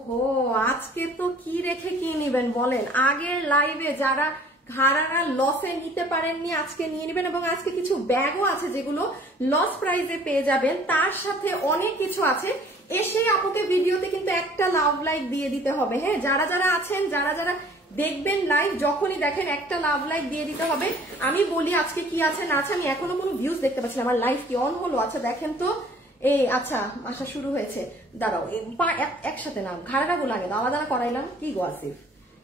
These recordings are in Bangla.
ওহো, আজকে তো কি রেখে কি নিবেন বলেন। আগের লাইভে যারা ঘাড়ারা লসে নিতে পারেননি আজকে নিয়ে নেবেন, এবং আজকে কিছু ব্যাগও আছে যেগুলো লস প্রাইসে পেয়ে যাবেন। তার সাথে অনেক কিছু আছে। এসে আপুকে ভিডিওতে কিন্তু একটা লাভ লাইক দিয়ে দিতে হবে। হ্যাঁ, যারা যারা আছেন, যারা যারা দেখবেন লাইভ, যখনই দেখেন একটা লাভ লাইক দিয়ে দিতে হবে। আমি বলি আজকে কি আছে না আছে। আমি এখনো কোনো ভিউজ দেখতে পাচ্ছি না। আমার লাইভ কি অন হলো? আচ্ছা দেখেন তো। এই আচ্ছা, আসা শুরু হয়েছে। দাঁড়াও, একসাথে নাম ঘাড়ারা গুলো আগে আলাদা করাইলাম কি গো আসিফ।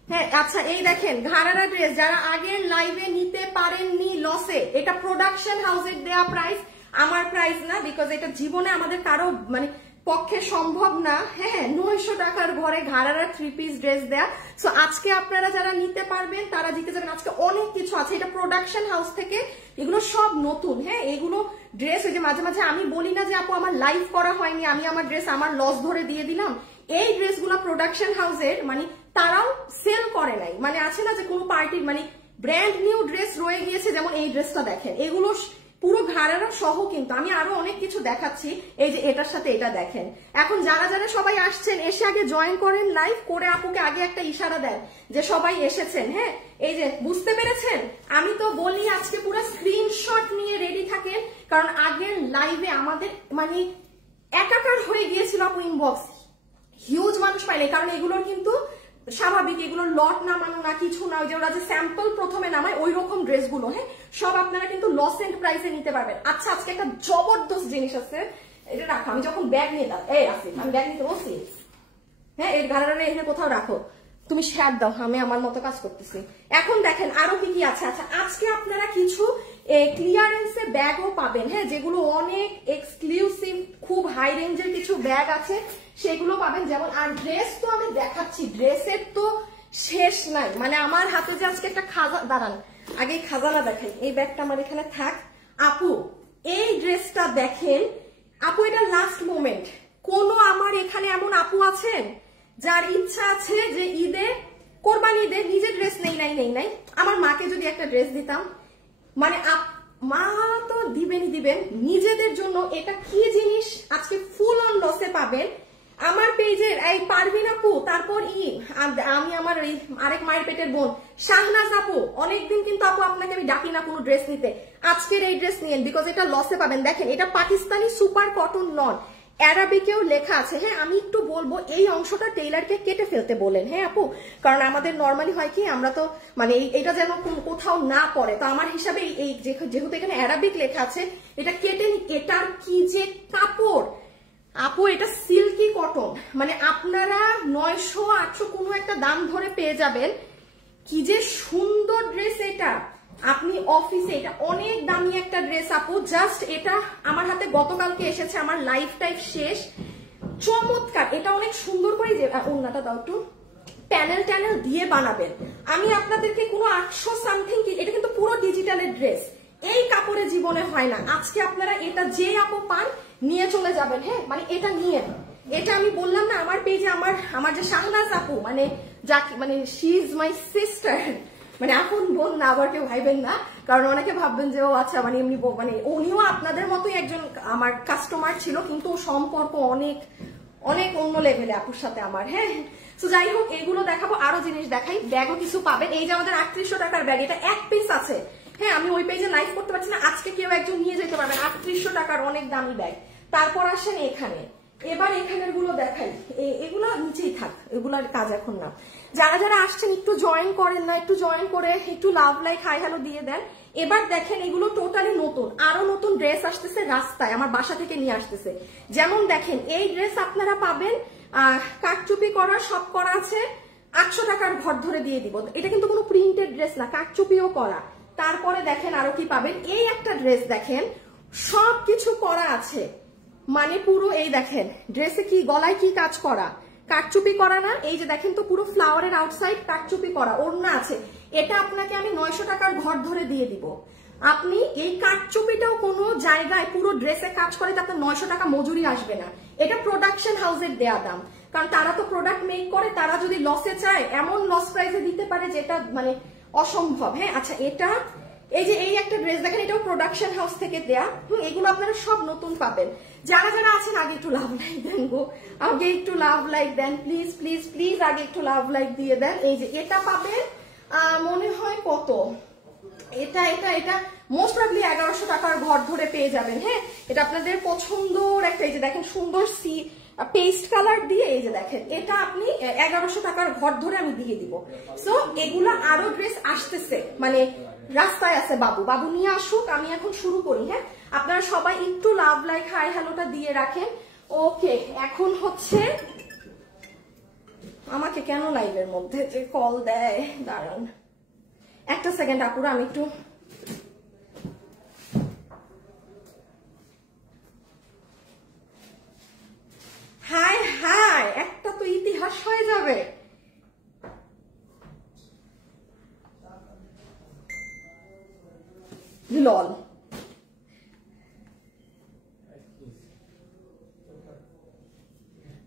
হ্যাঁ আচ্ছা, এই দেখেন ঘাড়ারা ড্রেস যারা আগের লাইভে নিতে পারেননি লসে, এটা প্রোডাকশন হাউসের দেয়া প্রাইস, আমার প্রাইস না। বিকজ এটা জীবনে আমাদের কারো মানে পক্ষে সম্ভব না। হ্যাঁ, 900 টাকার ঘরে ঘাড়ারা 3 পিস ড্রেস দেয়া। সো আজকে আপনারা যারা নিতে পারবেন তারা জিতে যাবেন। আজকে অনেক কিছু আছে, এটা প্রোডাকশন হাউস থেকে, এগুলো সব নতুন। হ্যাঁ, এগুলো ড্রেস ওই যে মাঝে মাঝে আমি বলি না যে আপু আমার লাইভ করা হয়নি, আমি আমার ড্রেস আমার লস ধরে দিয়ে দিলাম। এই ড্রেসগুলো প্রোডাকশন হাউসের, মানে তারাও সেল করে নাই। মানে আছে না যে কোনো পার্টির মানে ব্র্যান্ড নিউ ড্রেস রয়ে গিয়েছে, যেমন এই ড্রেসটা দেখেন, এগুলো পুরো ঘাড়ারা সহ। কিন্তু আমি আরো অনেক কিছু দেখাচ্ছি, এই যে এটার সাথে এটা দেখেন। এখন যারা যারা সবাই আসছেন এসে আগে জয়েন করেন, লাইভ করে আপুকে আগে একটা ইশারা দেন যে সবাই এসেছেন। হ্যাঁ, এই যে বুঝতে পেরেছেন। আমি তো বলি আজকে পুরো স্ক্রিনশট নিয়ে রেডি থাকেন, কারণ আগের লাইভে আমাদের মানে একাকার হয়ে গিয়েছিল আপু ইনবক্স, হিউজ মানুষ পাইলে। কারণ এগুলোর কিন্তু স্বাভাবিক, এগুলোর লট নামানো না কিছু না, ওই যে ওরা যে স্যাম্পল প্রথমে নামায় ওই রকম ড্রেসগুলো। হ্যাঁ, সব আপনারা কিন্তু লস এন্ড প্রাইসে নিতে পারবেন। আচ্ছা, আজকে একটা জবরদস্ত জিনিস আছে, এটা রাখো। আমি যখন ব্যাগ নিয়ে দাও, এই আসি আমি ব্যাগ নিতে বলছি। হ্যাঁ, এর ঘাড়ারা এখানে কোথাও রাখো, তুমি শেয়ার দাও, আমি আমার মতো কাজ করতেছি। এখন দেখেন আরো কি কি আছে। আচ্ছা, আজকে আপনারা কিছু ক্লিয়ারেন্সে ব্যাগও পাবেন। হ্যাঁ, যেগুলো অনেক এক্সক্লুসিভ, খুব হাই রেঞ্জের কিছু ব্যাগ আছে, সেগুলো পাবেন। যেমন আর ড্রেস তো আমি দেখাচ্ছি, ড্রেসের তো শেষ নাই। মানে আমার হাতে যে আজকে একটা দাঁড়ান আগে খাজানা দেখাই, এই ব্যাগটা আমার এখানে থাক। আপু এই ড্রেসটা দেখেন আপু, এটা লাস্ট মোমেন্ট। কোন আমার এখানে এমন আপু আছেন যার ইচ্ছা আছে যে ঈদে, কোরবানি ঈদে নিজের ড্রেস নেই নাই, আমার মাকে যদি একটা ড্রেস দিতাম, মানে মা তো দিবেনই দিবেন, নিজেদের জন্য এটা কি জিনিস আজকে ফুল অন লসে পাবেন। আমার পেজের এই পারভিন আপু, তারপর আমি আমার এই আরেক মায়ের পেটের বোন শাহনাজ আপু, অনেকদিন কিন্তু আপু আপনাকে আমি ডাকি না কোনো ড্রেস নিতে। আজকের এই ড্রেস নিয়েন, বিকজ এটা লসে পাবেন। দেখেন এটা পাকিস্তানি সুপার কটন লন, অ্যারাবিকেও লেখা আছে। হ্যাঁ, আমি একটু বলবো এই অংশটা টেইলারকে কেটে ফেলতে বলেন। হ্যাঁ আপু, কারণ আমাদের নর্মালি হয় কি, আমরা তো মানে এটা যেন কোথাও না পড়ে, তো আমার হিসাবে এই যেহেতু এখানে অ্যারাবিক লেখা আছে, এটা কেটে নি। এটার কি যে কাপড় আপু, এটা সিল্কি কটন, মানে আপনারা 900-800 কোনো একটা দাম ধরে পেয়ে যাবেন। কি যে সুন্দর ড্রেস এটা, আপনি অফিসে, এটা অনেক দামি একটা ড্রেস আপু। জাস্ট এটা আমার হাতে গতকালকে এসেছে, আমার লাইফ টাইম শেষ। চমৎকার, এটা অনেক সুন্দর করে, যে ওন্নাটা দাও একটু, প্যানেল ট্যানেল দিয়ে বানাবেন। আমি আপনাদেরকে কোনো 800 সামথিং, এটা কিন্তু পুরো ডিজিটালের ড্রেস, এই কাপড়ে জীবনে হয় না। আজকে আপনারা এটা যে আপু পান নিয়ে চলে যাবেন। হ্যাঁ, মানে এটা নিয়ে, এটা আমি বললাম না আমার পেজে আমার যে শাহনাজ আপু, মানে যাকে মানে শি ইজ মাই সিস্টার, মানে আপন বোন না, আবার কেউ ভাইবেন না, কারণ অনেকে ভাববেন যে ও আচ্ছা মানে এমনি, মানে উনিও আপনাদের মতোই একজন আমার কাস্টমার ছিল, কিন্তু সম্পর্ক অনেক অনেক অন্য লেভেলে আপুর সাথে আমার। হ্যাঁ, তো যাই হোক, এগুলো দেখাবো, আরো জিনিস দেখাই। ব্যাগও কিছু পাবেন। এই যে আমাদের 3800 টাকার ব্যাগ, এটা এক পিস আছে। হ্যাঁ, আমি ওই পেজে লাইভ করতে পারছি না, আজকে কেউ একজন নিয়ে যেতে পারবেন। 3800 টাকার অনেক দামি ব্যাগ। তারপর আসেন এখানে, এবার এখানের গুলো দেখাই। এগুলো নিচেই থাক, এগুলোর কাজ এখন না। যারা যারা আসছেন একটু জয়েন করেন না, একটু জয়েন করে একটু লাভ লাইক হাই হ্যালো দিয়ে দেন। এবার দেখেন এগুলো টোটালি নতুন, আরো নতুন ড্রেস আসতেছে রাস্তায়, আমার বাসা থেকে নিয়ে আসতেছে। যেমন দেখেন এই ড্রেস আপনারা পাবেন, কাটচুপি করা, সব করা আছে, 800 টাকার ঘর ধরে দিয়ে দিব। এটা কিন্তু কোনো প্রিন্টেড ড্রেস না, কাটচুপিও করা। তারপরে দেখেন আরো কি পাবেন, এই একটা ড্রেস দেখেন সবকিছু করা আছে, মানে পুরো এই দেখেন ড্রেসে কি গলায় কি কাজ করা, কাটচুপি করা না। এই যে দেখেন তো পুরো ফ্লাওয়ারের আউটসাইড কাটচুপি করা, ওড়না আছে। এটা আপনাকে আমি 900 টাকার ঘর ধরে দিয়ে দিব। আপনি এই কাটচুপিটাও কোনো জায়গায় পুরো ড্রেসে কাজ করে, তাতে 900 টাকা মজুরি আসবে না। এটা প্রোডাকশন হাউসের দেয়া দাম, কারণ তারা তো প্রোডাক্ট মেক করে, তারা যদি লসে চায় এমন লস প্রাইসে দিতে পারে যেটা মানে অসম্ভব। হ্যাঁ আচ্ছা, এটা এই যে এই একটা ড্রেস দেখেন, এটাও প্রোডাকশন হাউস থেকে দেয়া। এগুলো আপনারা সব নতুন পাবেন। যারা যারা আছেন আগে একটু লাভ লাইক দেন গো, আগে একটু লাভ লাইক দেন প্লিজ প্লিজ প্লিজ, আগে একটু লাভ লাইক দিয়ে দেন। এই যে এটা পাবেন মনে হয় কত, এটা এটা এটা মোস্ট প্রবাবলি 1100 টাকার ঘর ধরে পেয়ে যাবেন। হ্যাঁ, এটা আপনাদের পছন্দের একটা, এই যে দেখেন সুন্দর পেস্ট কালার দিয়ে, এই যে দেখেন এটা আপনি 1100 টাকার ঘর ধরে আমি দিয়ে দিব। সো এগুলো আরো ড্রেস আসতেছে, মানে রাস্তায় আছে, বাবু বাবু নিয়ে আসুক, আমি এখন শুরু করি। হ্যাঁ, আপনারা সবাই একটু লাভ লাইক হাই হ্যালোটা দিয়ে রাখেন। ওকে, এখন হচ্ছে আমাকে কেন লাইভের মধ্যে যে কল দেয়, দাঁড়ান একটা সেকেন্ড আপুরা, আমি একটু হাই হাই, একটা তো ইতিহাস হয়ে যাবে। লল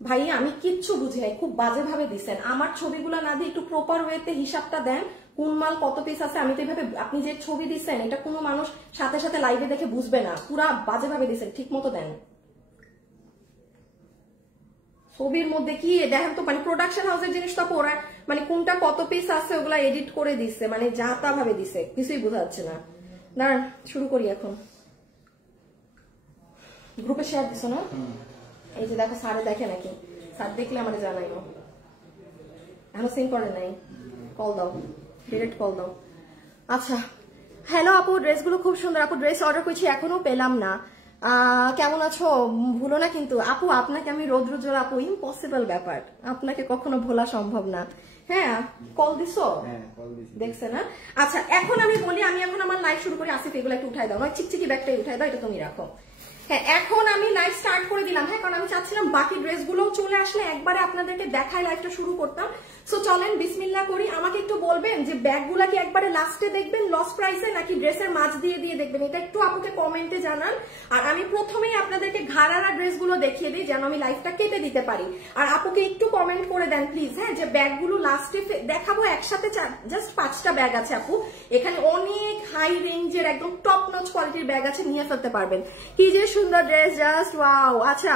ভাই, আমি কিচ্ছু বুঝি নাই, খুব বাজে ভাবে দিচ্ছেন। আমার ছবিগুলো না দিয়ে একটু প্রপার ওয়েতে হিসাবটা দেন, কোন মাল কত পিস আছে। আমি তো এইভাবে, আপনি যে ছবি দিচ্ছেন এটা কোনো মানুষ সাথে সাথে লাইভে দেখে বুঝবে না, পুরা বাজে ভাবে দিচ্ছেন, ঠিক মতো দেন। ছবির মধ্যে কি দেখেন তো, মানে প্রোডাকশন হাউসের জিনিস তো ওরা মানে কোনটা কত পিস আছে ওগুলা এডিট করে দিচ্ছে, মানে যা তা ভাবে দিচ্ছে, কিছুই বোঝা যাচ্ছে না। দাঁড়ান শুরু করি এখন। গ্রুপে শেয়ার দিছো না? এই যে দেখো, স্যারে দেখে নাকি? স্যার দেখলে আমার জানাইও। এখনো সিন করে নাই, কল দাও, ডিরেক্ট কল দাও। আচ্ছা, হ্যালো আপু, ড্রেসগুলো খুব সুন্দর আপু, ড্রেস অর্ডার করছি এখনো পেলাম না, কেমন আছো? ভুলো না কিন্তু আপু, আপনাকে আমি রোজ আপু, ইম্পসিবল ব্যাপার, আপনাকে কখনো ভোলা সম্ভব না। হ্যাঁ, কল দিছো? দেখছে না? আচ্ছা, এখন আমি বলি, আমি এখন আমার লাইভ শুরু করি। আসিফ এগুলো একটু উঠাই দাও, নয় চিকচিকি ব্যাগটাই উঠাই দাও, এটা তুমি রাখো। হ্যাঁ, এখন আমি লাইভ স্টার্ট করে দিলাম। হ্যাঁ, কারণ আমি চাচ্ছিলাম বাকি ড্রেসগুলোও চলে আসলে একবারে আপনাদেরকে দেখায় লাইভটা শুরু করতাম। সো চলেন বিসমিল্লাহ করি। আমাকে একটু বলবেন যে ব্যাগগুলা কি একবারে লাস্টে দেখবেন লস প্রাইসে, নাকি ড্রেসের মাঝ দিয়ে দিয়ে দেখবেন, এটা একটু আপুকে কমেন্টে জানান। আর আমি প্রথমেই আপনাদেরকে ঘাড়ারা ড্রেসগুলো দেখিয়ে দিই, যেন আমি লাইভটা কেটে দিতে পারি। আর আপুকে একটু কমেন্ট করে দেন প্লিজ, হ্যাঁ, যে ব্যাগগুলো লাস্টে দেখাবো। একসাথে জাস্ট 5টা ব্যাগ আছে আপু, এখানে অনেক হাই রেঞ্জের একদম টপ নচ কোয়ালিটির ব্যাগ আছে, নিয়ে ফেলতে পারবেন। কি যে সুন্দর ড্রেস, জাস্ট ওয়াও। আচ্ছা,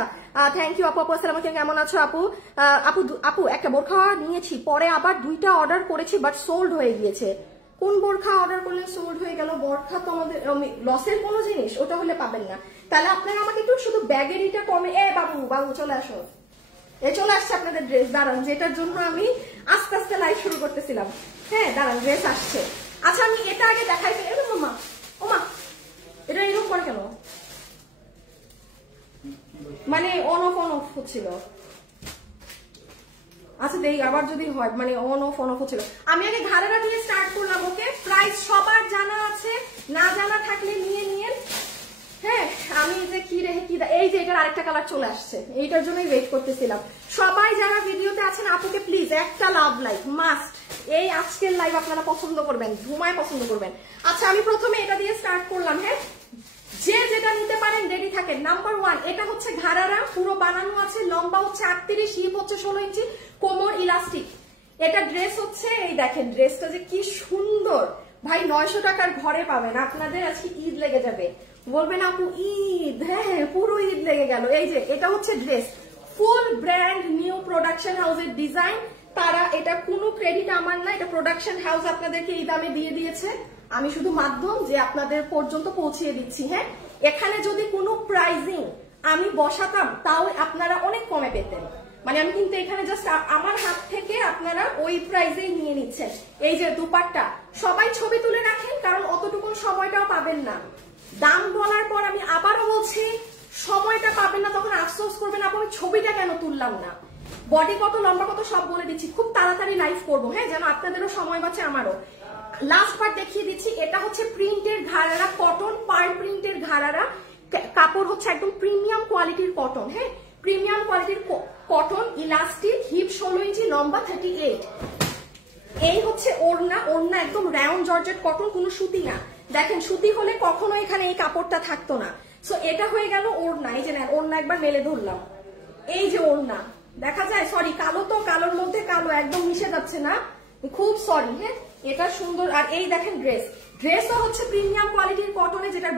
থ্যাংক ইউ আপু। আপু আসসালামু আলাইকুম, কেমন আছো আপু? আপু একটা বোরখা নিয়েছি, পরে আবার 2টা অর্ডার করেছি, বাট সোল্ড হয়ে গিয়েছে। কোন বোরখা অর্ডার করলে সোল্ড হয়ে গেল? বোরখা তো আমাদের লসের কোনো জিনিস, ওটা হলে পাবেন না। তাহলে আপনারা আমাকে একটু শুধু ব্যাগের এটা কমে, বাবু চলে আসো, চলে আসছে আপনাদের ড্রেস। দাঁড়ান, যেটার জন্য আমি আস্তে আস্তে লাইভ শুরু করতেছিলাম। হ্যাঁ দাঁড়ান, ড্রেস আসছে। আচ্ছা, আমি এটা আগে দেখাই। মা, ও মা, এটা এরকম করে কেন? মানে অন অফ হচ্ছিল। আচ্ছা দেই, আবার যদি হয়, মানে অন অফ হচ্ছিল। আমি আগে ঘাড়েরা দিয়ে স্টার্ট করলাম। ওকে, প্রাইস সবার জানা আছে, না জানা থাকলে নিয়ে নিয়েন। হ্যাঁ, আমি যে কি রেখে কি, এই যে এটার আরেকটা কালার চলে আসছে, এইটার জন্যই ওয়েট করতেছিলাম। সবাই যারা ভিডিওতে আছেন আপুকে প্লিজ একটা লাভ লাইক মাস্ট। এই আজকের লাইভ আপনারা পছন্দ করবেন, ধুমায় পছন্দ করবেন। আচ্ছা, আমি প্রথমে এটা দিয়ে স্টার্ট করলাম। হ্যাঁ, যে যেটা নিতে পারেন রেডি থাকেন। নাম্বার 1, এটা হচ্ছে ঘাড়ারা, পুরো বানানো আছে, লম্বা হচ্ছে 38, হিপ হচ্ছে 16 ইঞ্চি, কোমর ইলাস্টিক। এটা ড্রেস হচ্ছে, এই দেখেন ড্রেসটা যে কি সুন্দর ভাই, 900 টাকার ঘরে পাবেন। আপনাদের আজকে ঈদ লেগে যাবে, বলবেন আপু ঈদ, হ্যাঁ পুরো ঈদ লেগে গেল। এই যে এটা হচ্ছে ড্রেস, ফুল ব্র্যান্ড নিউ প্রোডাকশন হাউসের ডিজাইন। তারা, এটা কোনো ক্রেডিট আমার না, এটা প্রোডাকশন হাউস আপনাদেরকে এই দামে দিয়ে দিয়েছে, আমি শুধু মাধ্যম যে আপনাদের পর্যন্ত পৌঁছিয়ে দিচ্ছি। হ্যাঁ, এখানে যদি কোনো প্রাইজিং আমি বসাতাম তাও আপনারা অনেক কমে পেতেন। মানে আমি কিন্তু এখানে জাস্ট আমার হাত থেকে আপনারা ওই প্রাইজেই নিয়ে নিচ্ছেন। এই যে দুপাট্টা, সবাই ছবি তুলে রাখেন, কারণ অতটুকু সময়টাও পাবেন না। দাম বলার পর আমি আবারও বলছি, সময়টা পাবেন না, তখন আফসোস করবেন আপু আমি ছবিটা কেন তুললাম না। বডি কত, লম্বা কত সব বলে দিচ্ছি, খুব তাড়াতাড়ি লাইভ করবো। হ্যাঁ, যেন আপনাদেরও সময় বাঁচে, আমারও। লাস্ট পার্ট দেখিয়ে দিচ্ছি, এটা হচ্ছে প্রিন্টের ঘাড়ারা, কটন পার্ল প্রিন্টের ঘাড়ারা, কাপড় হচ্ছে একদম প্রিমিয়াম কোয়ালিটির কটন। হ্যাঁ, প্রিমিয়াম কোয়ালিটির কটন, ইলাস্টিক, হিপ 16 ইঞ্চি, লম্বা 38। এই হচ্ছে ওড়না, ওড়না একদম রাউন্ড জর্জেট কটন, কোনো সুতি না। দেখেন, সুতি হলে কখনো এখানে এই কাপড়টা থাকতো না। সো এটা হয়ে গেল ওড়না। এই যে না, ওড়না একবার মেলে ধরলাম, এই যে ওড়না দেখা যায়, সরি কালো, তো কালোর মধ্যে কালো একদম মিশে যাচ্ছে না, খুব সরি। হ্যাঁ, এটা সুন্দর। আর এই দেখেন ড্রেস, ড্রেসও হচ্ছে প্রিমিয়াম কোয়ালিটির কটনে, যেটার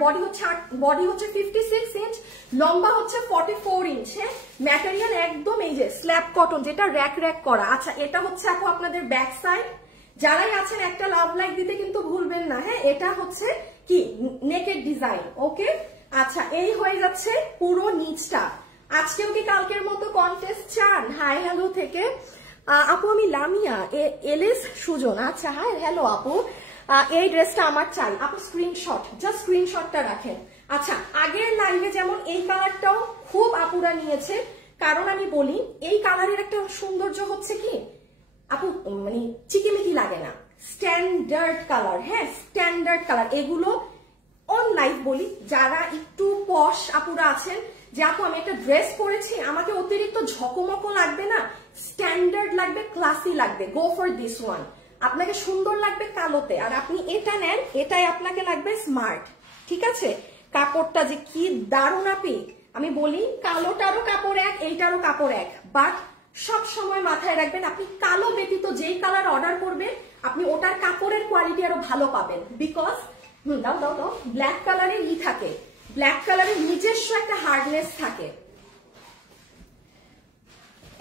বডি হচ্ছে 56 ইঞ্চ, লম্বা হচ্ছে 44 ইঞ্চ। হ্যাঁ, ম্যাটেরিয়াল একদম এই যে স্ল্যাব কটন, যেটা র্যাক করা। আচ্ছা, এটা হচ্ছে আপু আপনাদের ব্যাক সাইড। যারাই আছেন একটা লাভ লাইক দিতে কিন্তু ভুলবেন না। হ্যাঁ, এটা হচ্ছে কি নেকের ডিজাইন। ওকে, আচ্ছা, এই হয়ে যাচ্ছে পুরো নিচটা। আজকেও কি কালকের মতো কনটেস্ট চান? হাই হ্যালো থেকে আপু আমি লামিয়া এলিস সুজন। আচ্ছা, হাই হ্যালো আপু, এই ড্রেসটা আমার চাই আপু। স্ক্রিনশট, জাস্ট স্ক্রিনশটটা রাখেন। আচ্ছা, আগের লাইভে যেমন এই কালারটাও খুব আপুরা নিয়েছে, কারণ আমি বলি এই কালারের একটা সৌন্দর্য হচ্ছে কি আপু, মানে চিকিমিকি লাগে না, স্ট্যান্ডার্ড কালার। হ্যাঁ, স্ট্যান্ডার্ড কালার। এগুলো অন লাইভ বলি, যারা একটু পশ আপুরা আছেন যে আপু আমি একটা ড্রেস পরেছি, আমাকে অতিরিক্ত ঝকমকো লাগবে না, স্ট্যান্ডার্ড লাগবে, ক্লাসি লাগবে, গো ফর দিস ওয়ান। আপনাকে সুন্দর লাগবে কালোতে, আর আপনি এটা নেন, এটাই আপনাকে লাগবে স্মার্ট। ঠিক আছে, কাপড়টা যে কি দারুণ আপি, আমি বলি কালোটারও কাপড় এক, এইটারও কাপড় এক, বাট সব সময় মাথায় রাখবেন আপনি কালো ব্যতীত যেই কালার অর্ডার করবেন আপনি ওটার কাপড়ের কোয়ালিটি আরো ভালো পাবেন। বিকজ দাও দাও দাও, ব্ল্যাক কালারের থাকে, ব্ল্যাক কালারের নিজস্ব একটা হার্ডনেস থাকে।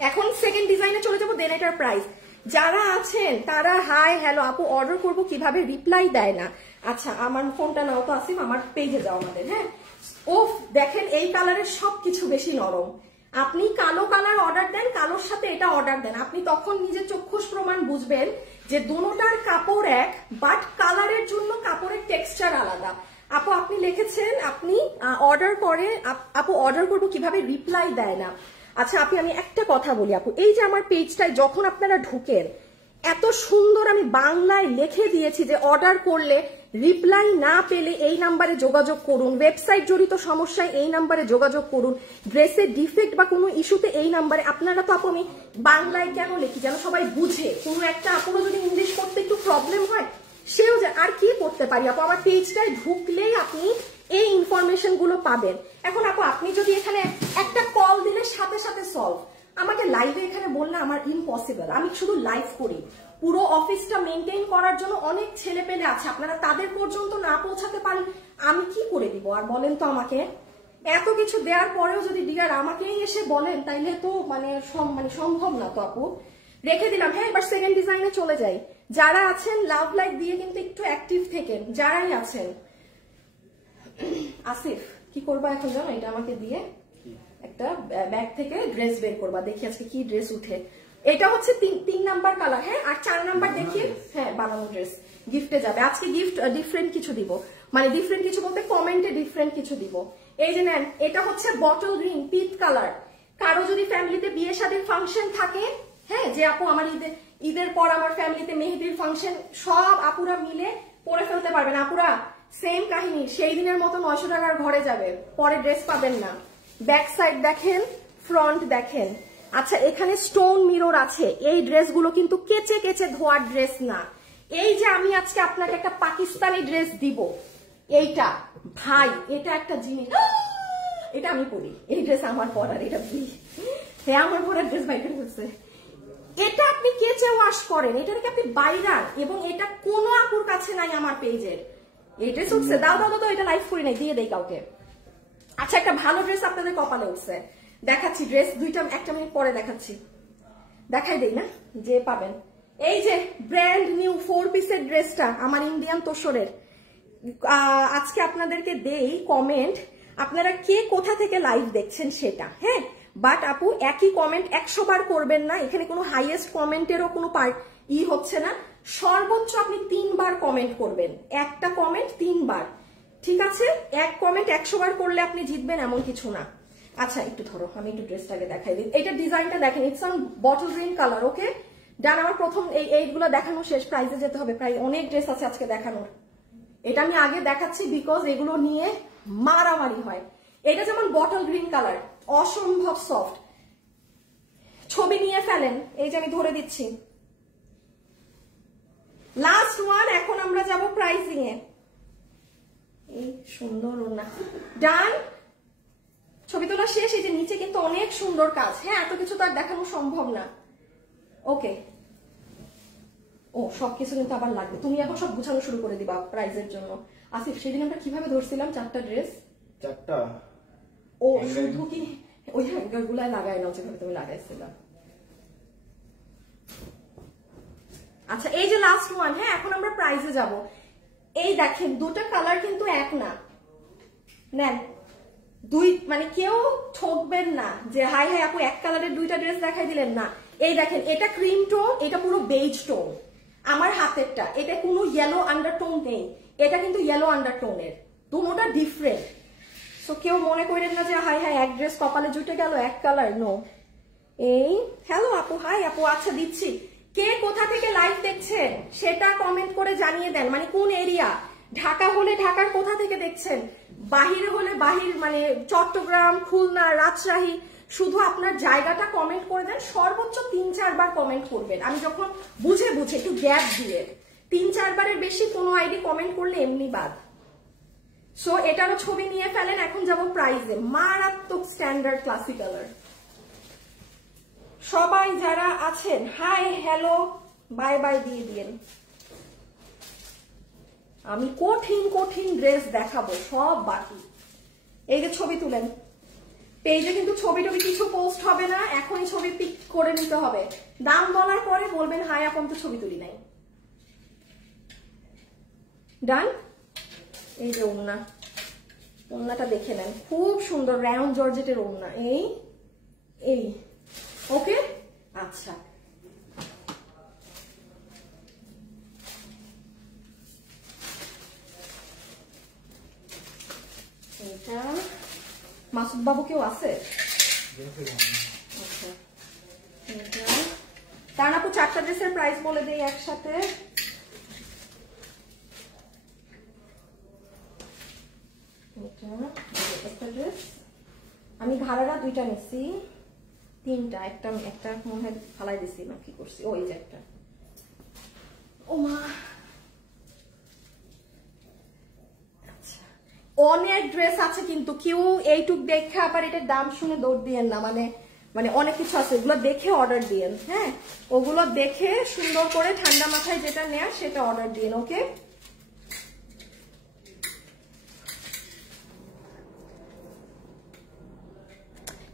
এখন সেকেন্ড ডিজাইনে চলে যাবো, দেন এটার প্রাইস। যারা আছেন তারা হাই হ্যালো আপু অর্ডার করব কিভাবে, রিপ্লাই দেয় না। আচ্ছা, আমার ফোনটা নাও তো আসিফ, আমার পেজে যাও আমাদের। হ্যাঁ, ওফ দেখেন এই কালারের সবকিছু বেশি নরম। আপনি কালো কালার অর্ডার দেন, কালোর সাথে এটা অর্ডার দেন, আপনি তখন নিজের চক্ষুষ প্রমাণ বুঝবেন যে দুটোটার কাপড় এক, বাট কালারের জন্য কাপড়ের টেক্সচার আলাদা। আপু আপনি লিখেছেন আপনি অর্ডার করে, আপু অর্ডার করবো কিভাবে, রিপ্লাই দেয় না। আচ্ছা আপু আমি একটা কথা বলি আপু, এই যে আমার পেজটায় যখন আপনারা ঢুকেন এত সুন্দর আমি বাংলায় লিখে দিয়েছি যে অর্ডার করলে রিপ্লাই না পেলে এই নাম্বারে যোগাযোগ করুন, ওয়েবসাইট জড়িত সমস্যায় এই নাম্বারে যোগাযোগ করুন, ড্রেসের ডিফেক্ট বা কোনো ইস্যুতে এই নাম্বারে। আপনারা তো আপু আমি বাংলায় কেন লিখি, যেন সবাই বুঝে। কোনো একটা আপুরও যদি ইংলিশ করতে একটু প্রবলেম হয় সেও আর কি করতে পারি আপু, আমার পেজটায় ঢুকলেই আপনি এই ইনফরমেশন গুলো পাবেন। এখন আপু আপনি যদি এখানে একটা কল দিলে সাথে সাথে সলভ, আমাকে লাইভে এখানে বললে আমার ইম্পসিবল, আমি শুধু লাইভ করি। পুরো অফিসটা মেনটেন করার জন্য অনেক ছেলে পেলে আছে, আপনারা তাদের পর্যন্ত না পৌঁছাতে পারেন, আমি কি করে দিব আর বলেন তো আমাকে? এত কিছু দেওয়ার পরেও যদি ডিগার আমাকেই এসে বলেন তাইলে তো মানে সম্ভব না তো আপু। রেখে দিলাম। হ্যাঁ, এবার সেকেন্ড ডিজাইনে চলে যাই। যারা আছেন লাভ লাইক দিয়ে কিন্তু একটু অ্যাক্টিভ থেকেন, যারাই আছেন। আসিফ কি করবা এখন জানো, এটা আমাকে দিয়ে একটা ব্যাগ থেকে ড্রেস বের করবা, দেখি আজকে কি ড্রেস উঠে। এটা হচ্ছে 3 নাম্বার কালার। হ্যাঁ, আর 4 নাম্বার দেখি। হ্যাঁ, বানানো ড্রেস গিফটে যাবে আজকে। গিফট ডিফারেন্ট কিছু দিব, মানে ডিফারেন্ট কিছু বলতে কমেন্টে ডিফারেন্ট কিছু দিব। এই যে নেন, এটা হচ্ছে বটল গ্রিন পিচ কালার। কারো যদি ফ্যামিলিতে বিয়ে শাদীর ফাংশন থাকে, হ্যাঁ যে আপু আমার ঈদের পর আমার ফ্যামিলিতে মেহেদির ফাংশন, সব আপুরা মিলে পরে ফেলতে পারবেন। আপুরা সেম কাহিনী, সেই দিনের মতো 900 টাকার ঘরে যাবে, পরে ড্রেস পাবেন না। ব্যাক সাইড দেখেন, ফ্রন্ট দেখেন। আচ্ছা, এখানে স্টোন মিরর আছে। এই ড্রেসগুলো কিন্তু কেচে কেচে ধোয়ার ড্রেস না। এই যে আমি আজকে আপনাকে একটা পাকিস্তানি ড্রেস দিব, এইটা ভাই, এটা একটা জিনিস, এটা আমি পরি, এই ড্রেস আমার পরার, এটা হ্যাঁ আমার পরার ড্রেস বাইরে করছে। এটা আপনি কেচে ওয়াশ করেন, এটা থেকে আপনি বাইরান, এবং এটা কোনো আপুর কাছে নাই আমার পেজের। এই ড্রেস উঠছে, দাও দাও দাও, এটা লাইভ করি নাই, দিয়ে দেই কাউকে। আচ্ছা, একটা ভালো ড্রেস আপনাদের কপালে উঠছে, দেখাচ্ছি। ড্রেস দুইটা একটা মিনিট পরে দেখাচ্ছি, দেখাই দেই না যে পাবেন। এই যে ব্র্যান্ড নিউ 4 পিসের ড্রেসটা আমার ইন্ডিয়ান তোষরের। আজকে আপনাদেরকে দেই কমেন্ট, আপনারা কে কোথা থেকে লাইভ দেখছেন সেটা। হ্যাঁ, বাট আপু একই কমেন্ট 100 বার করবেন না, এখানে কোনো হাইয়েস্ট কমেন্টেরও কোনো হচ্ছে না। সর্বোচ্চ আপনি 3 বার কমেন্ট করবেন, একটা কমেন্ট 3 বার। ঠিক আছে, এক কমেন্ট 100 বার করলে আপনি জিতবেন এমন কিছু না। আচ্ছা একটু ধরো, আমি একটু ড্রেসটাকে দেখাই দিই। এটা ডিজাইনটা দেখেন, it's on bottle green colour. Okay done. আমার প্রথম এইগুলো দেখানো শেষ, প্রাইজে যেতে হবে। প্রায় অনেক ড্রেস আছে আজকে দেখানোর, এটা আমি আগে দেখাচ্ছি বিকজ এগুলো নিয়ে মারামারি হয়। এটা যেমন বটল গ্রিন কালার, অসম্ভব সফট, ছবি নিয়ে ফেলেন। এই যে আমি ধরে দিচ্ছি, লাস্ট ওয়ান। এখন আমরা যাব প্রাইসিং এ। এই সুন্দর ওনা, ডান, ছবি তোলা শেষ। এই যে নিচে কিন্তু অনেক সুন্দর কাজ। হ্যাঁ, এত কিছু তো আর দেখানো সম্ভব না। ওকে ও সবকিছু কিন্তু আবার লাগবে, তুমি এখন সব গুছানো শুরু করে দিবা প্রাইজের জন্য। আসিফ সেদিন আমরা কিভাবে ধরছিলাম 4টা ড্রেস? 4টা? ও শুধু কি ওই হ্যাঙ্গার গুলায় লাগাই নাও যেভাবে তুমি লাগাইছিলা। আচ্ছা এই যে লাস্ট ওয়ান, হ্যাঁ এখন আমরা প্রাইজে যাব। এই দেখেন দুটো কালার কিন্তু এক না, নেন দুই, মানে কেউ ঠকবেন না যে হাই হাই আপু এক কালারের 2টা ড্রেস দেখাই দিলেন না। এই দেখেন এটা ক্রিম টোন, এটা পুরো বেজ টোন, আমার হাতেরটা এটা কোনো ইয়েলো আন্ডারটোন নেই, এটা কিন্তু ইয়েলো আন্ডারটোনের, দুটোটা ডিফারেন্ট। সো কেউ মনে করেন না যে হাই হাই এক ড্রেস কপালে জুটে গেল এক কালার, নো। এই হ্যালো আপু, হাই আপু, আচ্ছা দিচ্ছি। কে কোথা থেকে লাইভ দেখছেন সেটা কমেন্ট করে জানিয়ে দেন, মানে কোন এরিয়া। ঢাকা হলে ঢাকার কোথা থেকে দেখছেন, বাহিরে হলে বাহির, মানে চট্টগ্রাম, খুলনা, রাজশাহী, শুধু আপনার জায়গাটা কমেন্ট করে দেন। সর্বোচ্চ 3-4 বার কমেন্ট করবেন, আমি যখন বুঝে বুঝে একটু গ্যাপ দিয়ে, 3-4 বারের বেশি কোনো আইডি কমেন্ট করলে এমনি বাদ। সো এটারও ছবি নিয়ে ফেলেন। এখন যাব প্রাইজে, মারাত্মক স্ট্যান্ডার্ড ক্লাসি কালার। সবাই যারা আছেন হাই হ্যালো বাই বাই দিয়ে দিন। আমি কঠিন কঠিন ড্রেস দেখাবো, সব বাকি। এই যে ছবি তুলেন, পেজে কিন্তু ছবি টবি কিছু পোস্ট হবে না, এখনই ছবি পিক করে নিতে হবে। দাম বলার পরে বলবেন হাই আপন তো ছবি তুলি নাই। ডান। এই যে ওড়না, ওড়নাটা দেখে নেন, খুব সুন্দর রাউন্ড জর্জেটের ওড়না। এই এই ওকে, আচ্ছা এটা মাসুদ বাবু কেউ আছে? আচ্ছা এটা তার আপু 4টা ড্রেসের প্রাইস বলে দেই একসাথে। একটা ড্রেস আমি ঘাড়ারা 2টা নিচ্ছি, 3টা, একটা মনে হয় ফালাই দিছি না কি করছি, ওই যে একটা। ও মা, আচ্ছা অনেক ড্রেস আছে কিন্তু কেউ এইটুক দেখে আবার এটার দাম শুনে দৌড় দিয়েন না, মানে অনেক কিছু আছে, ওগুলো দেখে অর্ডার দিয়েন। হ্যাঁ ওগুলো দেখে সুন্দর করে ঠান্ডা মাথায় যেটা নেয়া সেটা অর্ডার দিয়েন। Okay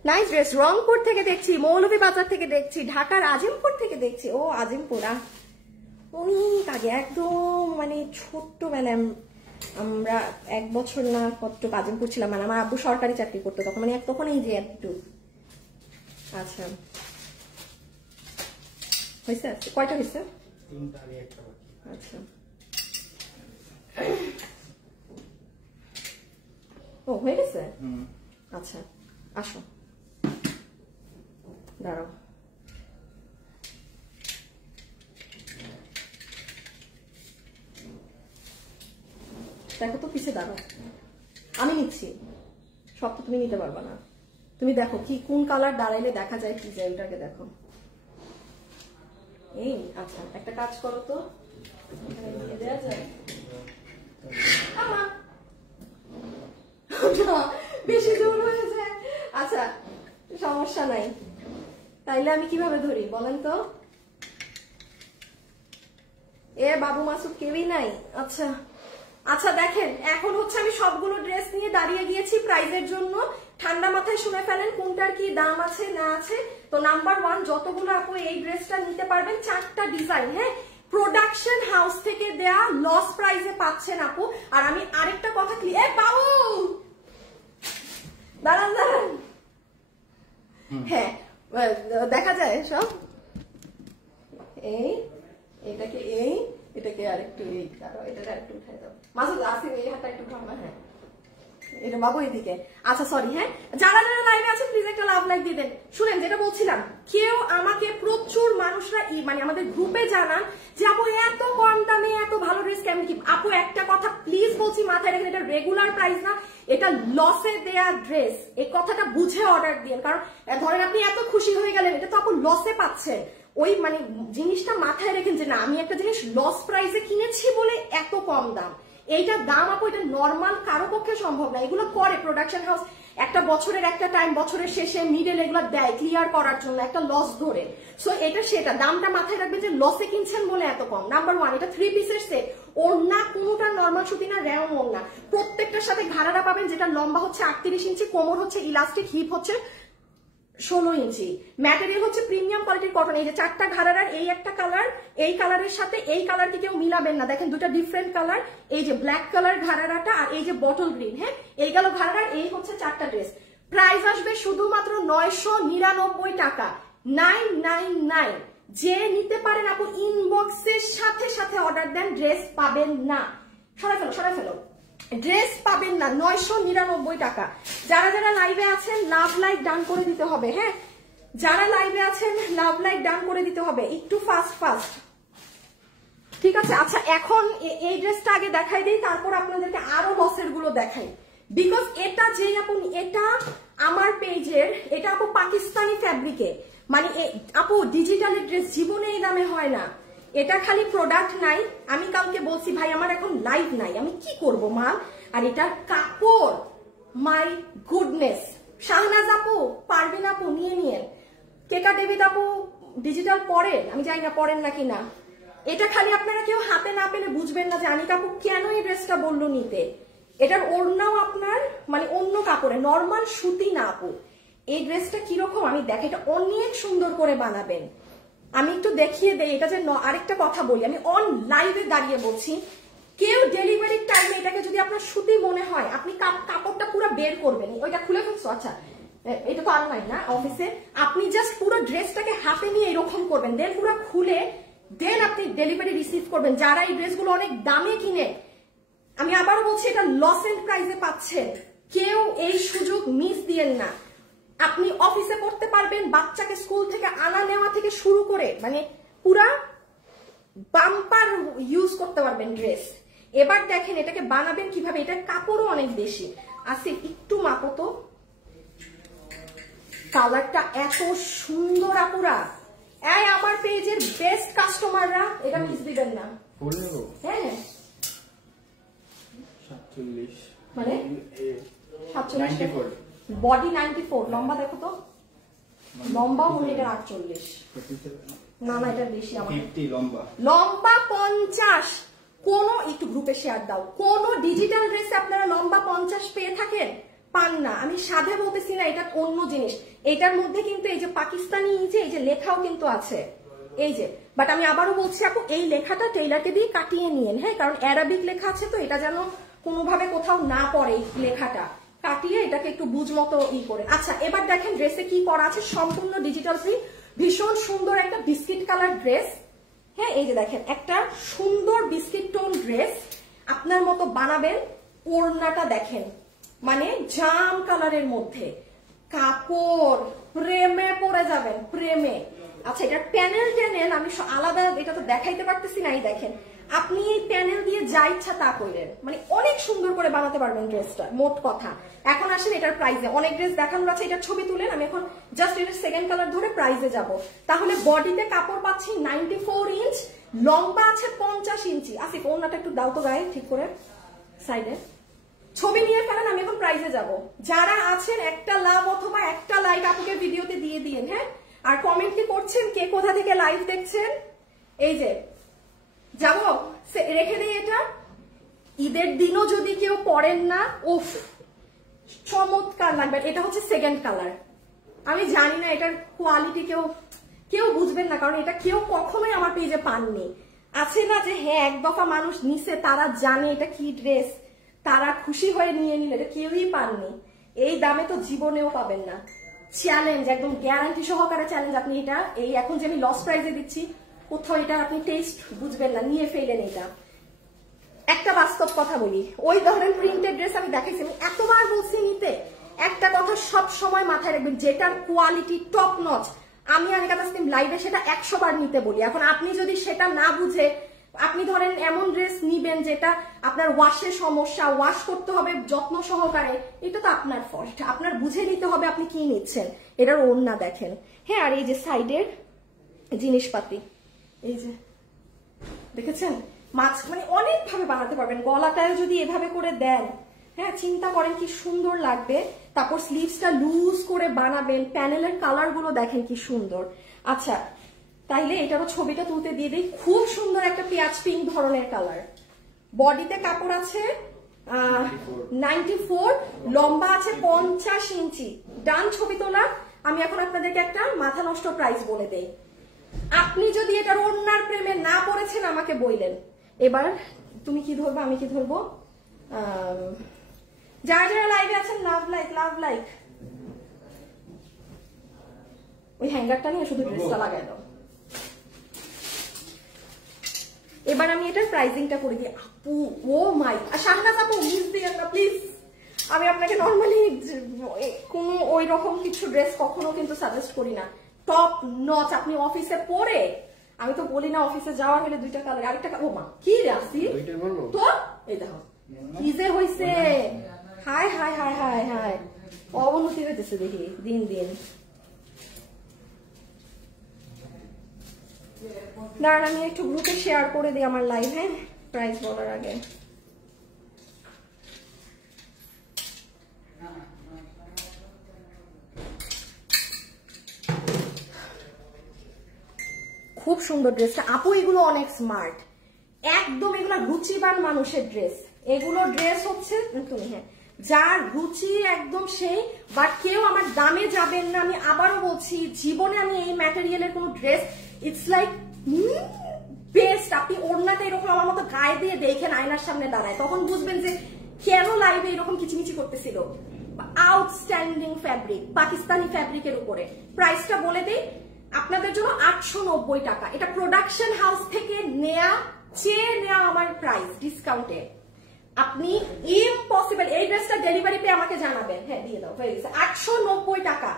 nice dress. রংপুর থেকে দেখছি, মৌলভীবাজার থেকে দেখছি, ঢাকার আজিমপুর থেকে দেখছি। ও আজিমপুরা অনেক আগে, একদম মানে ছোট্টবেলায় আমরা 1 বছর না কত আজিমপুর ছিলাম, মানে আমার আব্বু সরকারি চাকরি করতো তখন, মানে তখন এই যে একটু। আচ্ছা হয়েছে, কয়টা হয়েছে? 3টা আর একটা বাকি। আচ্ছা ও হয়ে গেছে। আচ্ছা আসো দাঁড়াও, দেখো তো পিছে দাঁড়াও, আমি নিচ্ছি সব তো তুমি নিতে পারবা না। তুমি দেখো কি কোন কালার দাঁড়াইলে দেখা যায় কি যায়, ওটাকে দেখো। এই আচ্ছা একটা কাজ করো তো, দিয়ে দেওয়া যায় বেশি দূর হয়ে যায়। আচ্ছা সমস্যা নাই, তাইলে আমি কিভাবে ধরি বলেন তো? এ বাবু মাসুদ কেউই নাই। আচ্ছা আচ্ছা দেখেন এখন হচ্ছে আমি সবগুলো ড্রেস নিয়ে দাঁড়িয়ে গিয়েছি প্রাইজের জন্য। ঠান্ডা মাথায় শুনে ফেলেন কোনটার কি দাম আছে না আছে। তো নাম্বার 1 যতগুলো আপু এই ড্রেসটা নিতে পারবেন, 4টা ডিজাইন, হ্যাঁ প্রোডাকশন হাউস থেকে দেয়া লস প্রাইজে পাচ্ছেন আপু। আর আমি আরেকটা কথা ক্লিয়ার, বাবু দাঁড়ান দাঁড়ান, হ্যাঁ দেখা যায় সব। এই এটাকে এই এটাকে আরেকটু এই দাঁড়াও, এটাকে আরেকটু উঠাই দাও মাসুদ, আসে এই হাতটা একটু ঘামা। হ্যাঁ এটা বাবু এদিকে। আচ্ছা সরি, হ্যাঁ যারা যারা লাইভে আছে প্লিজ একটা লাভ লাইক দিয়ে দেন। শুনেন যেটা বলছিলাম, কেউ আমাকে প্রচুর মানুষরা মানে আমাদের গ্রুপে জানান যে আপু এত কম দামে এত ভালো ড্রেস কেমন কি। আপু একটা কথা প্লিজ বলছি মাথায় রেখেন, এটা রেগুলার প্রাইস না, এটা লসে দেয়া ড্রেস, এই কথাটা বুঝে অর্ডার দিন। কারণ ধরেন আপনি এত খুশি হয়ে গেলেন, এটা তো আপু লসে পাচ্ছেন, ওই মানে জিনিসটা মাথায় রেখেন যে না আমি একটা জিনিস লস প্রাইসে কিনেছি বলে এত কম দাম। এইটার দাম আপু এটা নর্মাল কারো পক্ষে সম্ভব না, এগুলো করে প্রোডাকশন হাউস। একটা বছরের একটা টাইম, বছরের শেষে মিডল এগুলো দেয় ক্লিয়ার করার জন্য একটা লস ধরে। সো এটা সেটা, দামটা মাথায় রাখবেন যে লসে কিনছেন বলে এত কম। নাম্বার 1, এটা 3 পিসের সেট, ওড়না কোনোটা নর্মাল সুতি না, র্যাম ওড়না, প্রত্যেকটার সাথে ঘাড়ারা পাবেন, যেটা লম্বা হচ্ছে 38 ইঞ্চি, কোমর হচ্ছে ইলাস্টিক, হিপ হচ্ছে 16 ইঞ্চি, ম্যাটেরিয়াল হচ্ছে প্রিমিয়াম কোয়ালিটির কটন। এই যে 4টা ঘাড়ারার, এই একটা কালার, এই কালারের সাথে এই কালারকে কেউ মিলাবেন না, দেখেন দুটা ডিফারেন্ট কালার, এই যে ব্ল্যাক কালার ঘাড়ারাটা আর এই যে বটল গ্রিন। হ্যাঁ, এই গেল ঘাড়ারার, এই হচ্ছে 4টা ড্রেস। প্রাইস আসবে শুধুমাত্র 999 টাকা, 999। যে নিতে পারেন আপু ইনবক্সের সাথে সাথে অর্ডার দেন, ড্রেস পাবেন না। সরাই ফেলো, ড্রেস পাবেন না, 999 টাকা। যারা যারা লাইভে আছেন লাভ লাইক ডান করে দিতে হবে। হ্যাঁ, যারা লাইভে আছেন লাভ লাইক ডান করে দিতে হবে, একটু ফাস্ট। ঠিক আছে, আচ্ছা এখন এই ড্রেসটা আগে দেখাই দিই, তারপর আপনাদেরকে আরো লসের গুলো দেখাই। বিকজ এটা যে আপু, এটা আমার পেজের, এটা আপু পাকিস্তানি ফ্যাব্রিকে, মানে আপু ডিজিটালের ড্রেস জীবনে এই দামে হয় না। এটা খালি প্রোডাক্ট নাই, আমি কালকে বলছি ভাই আমার এখন লাইভ নাই, আমি কি করব মাল, আর এটা কাপড়, মাই গুডনেস। শাহনাজ আপু, পারবেন আপু, নিয়েন। কেকা ডেভিড আপু ডিজিটাল পড়েন, আমি জানি না পড়েন নাকি না। এটা খালি আপনারা কেউ হাতে না পেলে বুঝবেন না যে আনিকা আপু কেন এই ড্রেসটা বললো নিতে। এটার ওড়নাও আপনার মানে অন্য কাপড়ে, নর্মাল সুতি না আপু। এই ড্রেসটা কিরকম আমি দেখ, এটা অনেক সুন্দর করে বানাবেন। আমি একটু দেখিয়ে দেই এটা যে, আরেকটা কথা বলি, আমি অন লাইভে দাঁড়িয়ে বলছি, কেউ ডেলিভারির টাইমে এটাকে যদি আপনার সুতি মনে হয়, আপনি কাপড়টা পুরো বের করবেন, ওইটা খুলে ফেলছো, আচ্ছা এটা তো আর নাই না অফিসে, আপনি জাস্ট পুরো ড্রেসটাকে হাতে নিয়ে এরকম করবেন, দেন পুরো খুলে দেন আপনি ডেলিভারি রিসিভ করবেন। যারা এই ড্রেসগুলো অনেক দামে কিনে, আমি আবারও বলছি এটা লস এন্ড প্রাইসে পাচ্ছেন, কেউ এই সুযোগ মিস দিয়েন না। আপনি অফিসে পড়তে পারবেন, বাচ্চাকে স্কুল থেকে আনা নেওয়া থেকে শুরু করে মানে পুরা বাম্পার ইউজ করতে পারবেন ড্রেস। এবার দেখেন এটাকে বানাবেন কিভাবে, এটার কাপড়ও অনেক বেশি। আসিফ একটু মাপো তো, কালারটা এত সুন্দর আপুরা, এই আমার পেজের বেস্ট কাস্টমাররা এটা মিস দিবেন না। হ্যাঁ 47 মানে 47, বডি 94, লম্বা দেখো তো, লম্বা মনে এটা 48, না এটা বেশি, আমার 50 লম্বা 50। কোন একটু গ্রুপে শেয়ার দাও, কোন ডিজিটাল ড্রেসে আপনারা লম্বা 50 পেয়ে থাকেন? পান না। আমি সাধে বলতেছি না, এটা অন্য জিনিস। এটার মধ্যে কিন্তু এই যে পাকিস্তানি এই যে লেখাও কিন্তু আছে, এই যে। বাট আমি আবারও বলছি আপু, এই লেখাটা টেইলারকে দিয়ে কাটিয়ে নিয়েন। হ্যাঁ, কারণ অ্যারাবিক লেখা আছে তো, এটা যেন কোনোভাবে কোথাও না পড়ে, এই লেখাটা কাটিয়ে এটাকে একটু বুঝ মতো করেন। আচ্ছা এবার দেখেন ড্রেসে কি করা আছে, সম্পূর্ণ ডিজিটাল প্রিন্ট, ভীষণ সুন্দর একটা বিস্কিট কালার ড্রেস। হ্যাঁ, এই যে দেখেন একটা সুন্দর বিস্কিট টোন ড্রেস আপনার মতো বানাবেন। ওড়নাটা দেখেন মানে জাম কালারের মধ্যে, কাপড় প্রেমে পড়ে যাবেন, প্রেমে। আচ্ছা এটার প্যানেল ট্যানেল আমি আলাদা এটা তো দেখাইতে পারতেছি না, এই দেখেন আপনি এই প্যানেল দিয়ে যা ইচ্ছা তা করেন, মানে অনেক সুন্দর করে বানাতে পারবেন ড্রেসটা। মোট কথা এখন আসেন এটার প্রাইসে, অনেক ড্রেস দেখানোর আছে, এটার ছবি তুলেন, আমি এখন জাস্ট এটার সেকেন্ড কালার ধরে প্রাইসে যাব। তাহলে বডিতে কাপড় পাচ্ছি 94 ইঞ্চ, লম্বা আছে 50 ইঞ্চি। আসিফ ওড়নাটা একটু দাও তো গায়ে ঠিক করে, সাইডে ছবি নিয়ে ফেলেন, আমি এখন প্রাইসে যাব। যারা আছেন একটা লাভ অথবা একটা লাইক আপুকে ভিডিওতে দিয়ে দিন। হ্যাঁ, আর কমেন্ট কি করছেন, কে কোথা থেকে লাইভ দেখছেন? এই যে যাবো রেখে দিই এটা, ঈদের দিনও যদি কেউ পড়েন না, উফ চমৎকার লাগবে। এটা হচ্ছে সেকেন্ড কালার, আমি জানি না এটার কোয়ালিটি কেউ বুঝবেন না, কারণ এটা কেউ কখনোই আমার পেজে পাননি। আছে না যে হ্যাঁ এক দফা মানুষ নিছে, তারা জানে এটা কি ড্রেস, তারা খুশি হয়ে নিয়ে নিলে, এটা কেউই পাননি। এই দামে তো জীবনেও পাবেন না। চ্যালেঞ্জ, একদম গ্যারান্টি সহকারে চ্যালেঞ্জ। আপনি এটা এই এখন যে আমি লস প্রাইসে দিচ্ছি, কোথাও এটা আপনি টেস্ট বুঝবেন না, নিয়ে ফেলেন। এটা একটা বাস্তব কথা বলি, ওই ধরনের প্রিন্টেড ড্রেস আমি দেখাইছি, আমি এতবার বলছি নিতে, একটা কথা সব সময় মাথায় রাখবেন, যেটার কোয়ালিটি টপ নচ, আমি আনিকা তাসনিম লাইভে সেটা 100 বার নিতে বলি। এখন আপনি যদি সেটা না বুঝে আপনি ধরেন এমন ড্রেস নিবেন যেটা আপনার ওয়াশে সমস্যা, ওয়াশ করতে হবে যত্ন সহকারে, এটা তো আপনার ফল্ট। আপনার বুঝে নিতে হবে আপনি কি নিচ্ছেন। এটার ওড়না দেখেন। হ্যাঁ, আর এই যে সাইডের জিনিসপাতি, এই যে দেখেছেন, মাছ মানে অনেক ভাবে বানাতে পারবেন। গলাটায় যদি এভাবে করে দেন, হ্যাঁ চিন্তা করেন কি সুন্দর লাগবে। তারপর স্লিভসটা লুজ করে বানাবেন, প্যানেলের কালার গুলো দেখেন কি সুন্দর। আচ্ছা তাইলে এটারও ছবিটা তুলতে দিয়ে দিই। খুব সুন্দর একটা পেঁয়াজ পিঙ্ক ধরনের কালার। বডিতে কাপড় আছে 94, লম্বা আছে 50 ইঞ্চি। ডান ছবি তোলা। আমি এখন আপনাদেরকে একটা মাথা নষ্ট প্রাইস বলে দেই। আপনি যদি এটার ওড়নার প্রেমে না পড়েছেন আমাকে বললেন। এবার তুমি কি ধরবো আমি কি ধরবো? যারা যারা লাইভে আছেন লাভ লাইক ওই হ্যাঙ্গারটা নিয়ে শুধু ড্রেসটা লাগাই দাও। এবার আমি এটার প্রাইসিংটা করে দিই। আপু ও মাই, শাহনাজ আপু মিস দিয়েন না প্লিজ। আমি আপনাকে নর্মালি কোনো ওই রকম কিছু ড্রেস কখনো কিন্তু সাজেস্ট করি না। টপ নচ আপনি অফিসে পরে, আমি তো বলি না অফিসে যাওয়ার হলে 2টা কালার, আরেকটা ও মা কি রে আসি তো এই দেখো কি যে হইছে। High high high high high অবনতি হইতেছে দেখি দিন দিন। দাঁড়ান আমি একটু গ্রুপে শেয়ার করে দিই আমার লাইভ, হ্যাঁ প্রাইস বলার আগে। খুব সুন্দর ড্রেসটা আপু, এগুলো অনেক স্মার্ট একদম, এগুলো রুচিবান মানুষের ড্রেস। এগুলো ড্রেস হচ্ছে তুমি হ্যাঁ যার রুচি একদম সেই, বাট কেউ আমার দামে যাবেন না। আমি আবারও বলছি জীবনে আমি এই ম্যাটেরিয়ালের কোনো ড্রেস ইটস লাইক বেস্ট। আপনি ওড়নাটা এরকম আমার মতো গায়ে দিয়ে দেখেন আয়নার সামনে দাঁড়ায়, তখন বুঝবেন যে কেন লাইভে এরকম কিচিমিচি করতেছিল। আউটস্ট্যান্ডিং ফ্যাব্রিক, পাকিস্তানি ফ্যাব্রিকের উপরে। প্রাইসটা বলে দিই আপনাদের জন্য 890 টাকা। এটা প্রোডাকশন হাউস থেকে চেয়ে নেওয়া আমার প্রাইস ডিসকাউন্টে। আপনি ইম্পসিবল এই ড্রেসটা ডেলিভারি পেয়ে আমাকে জানাবেন। হ্যাঁ দিয়ে দাও, হয়ে গেছে 890 টাকা।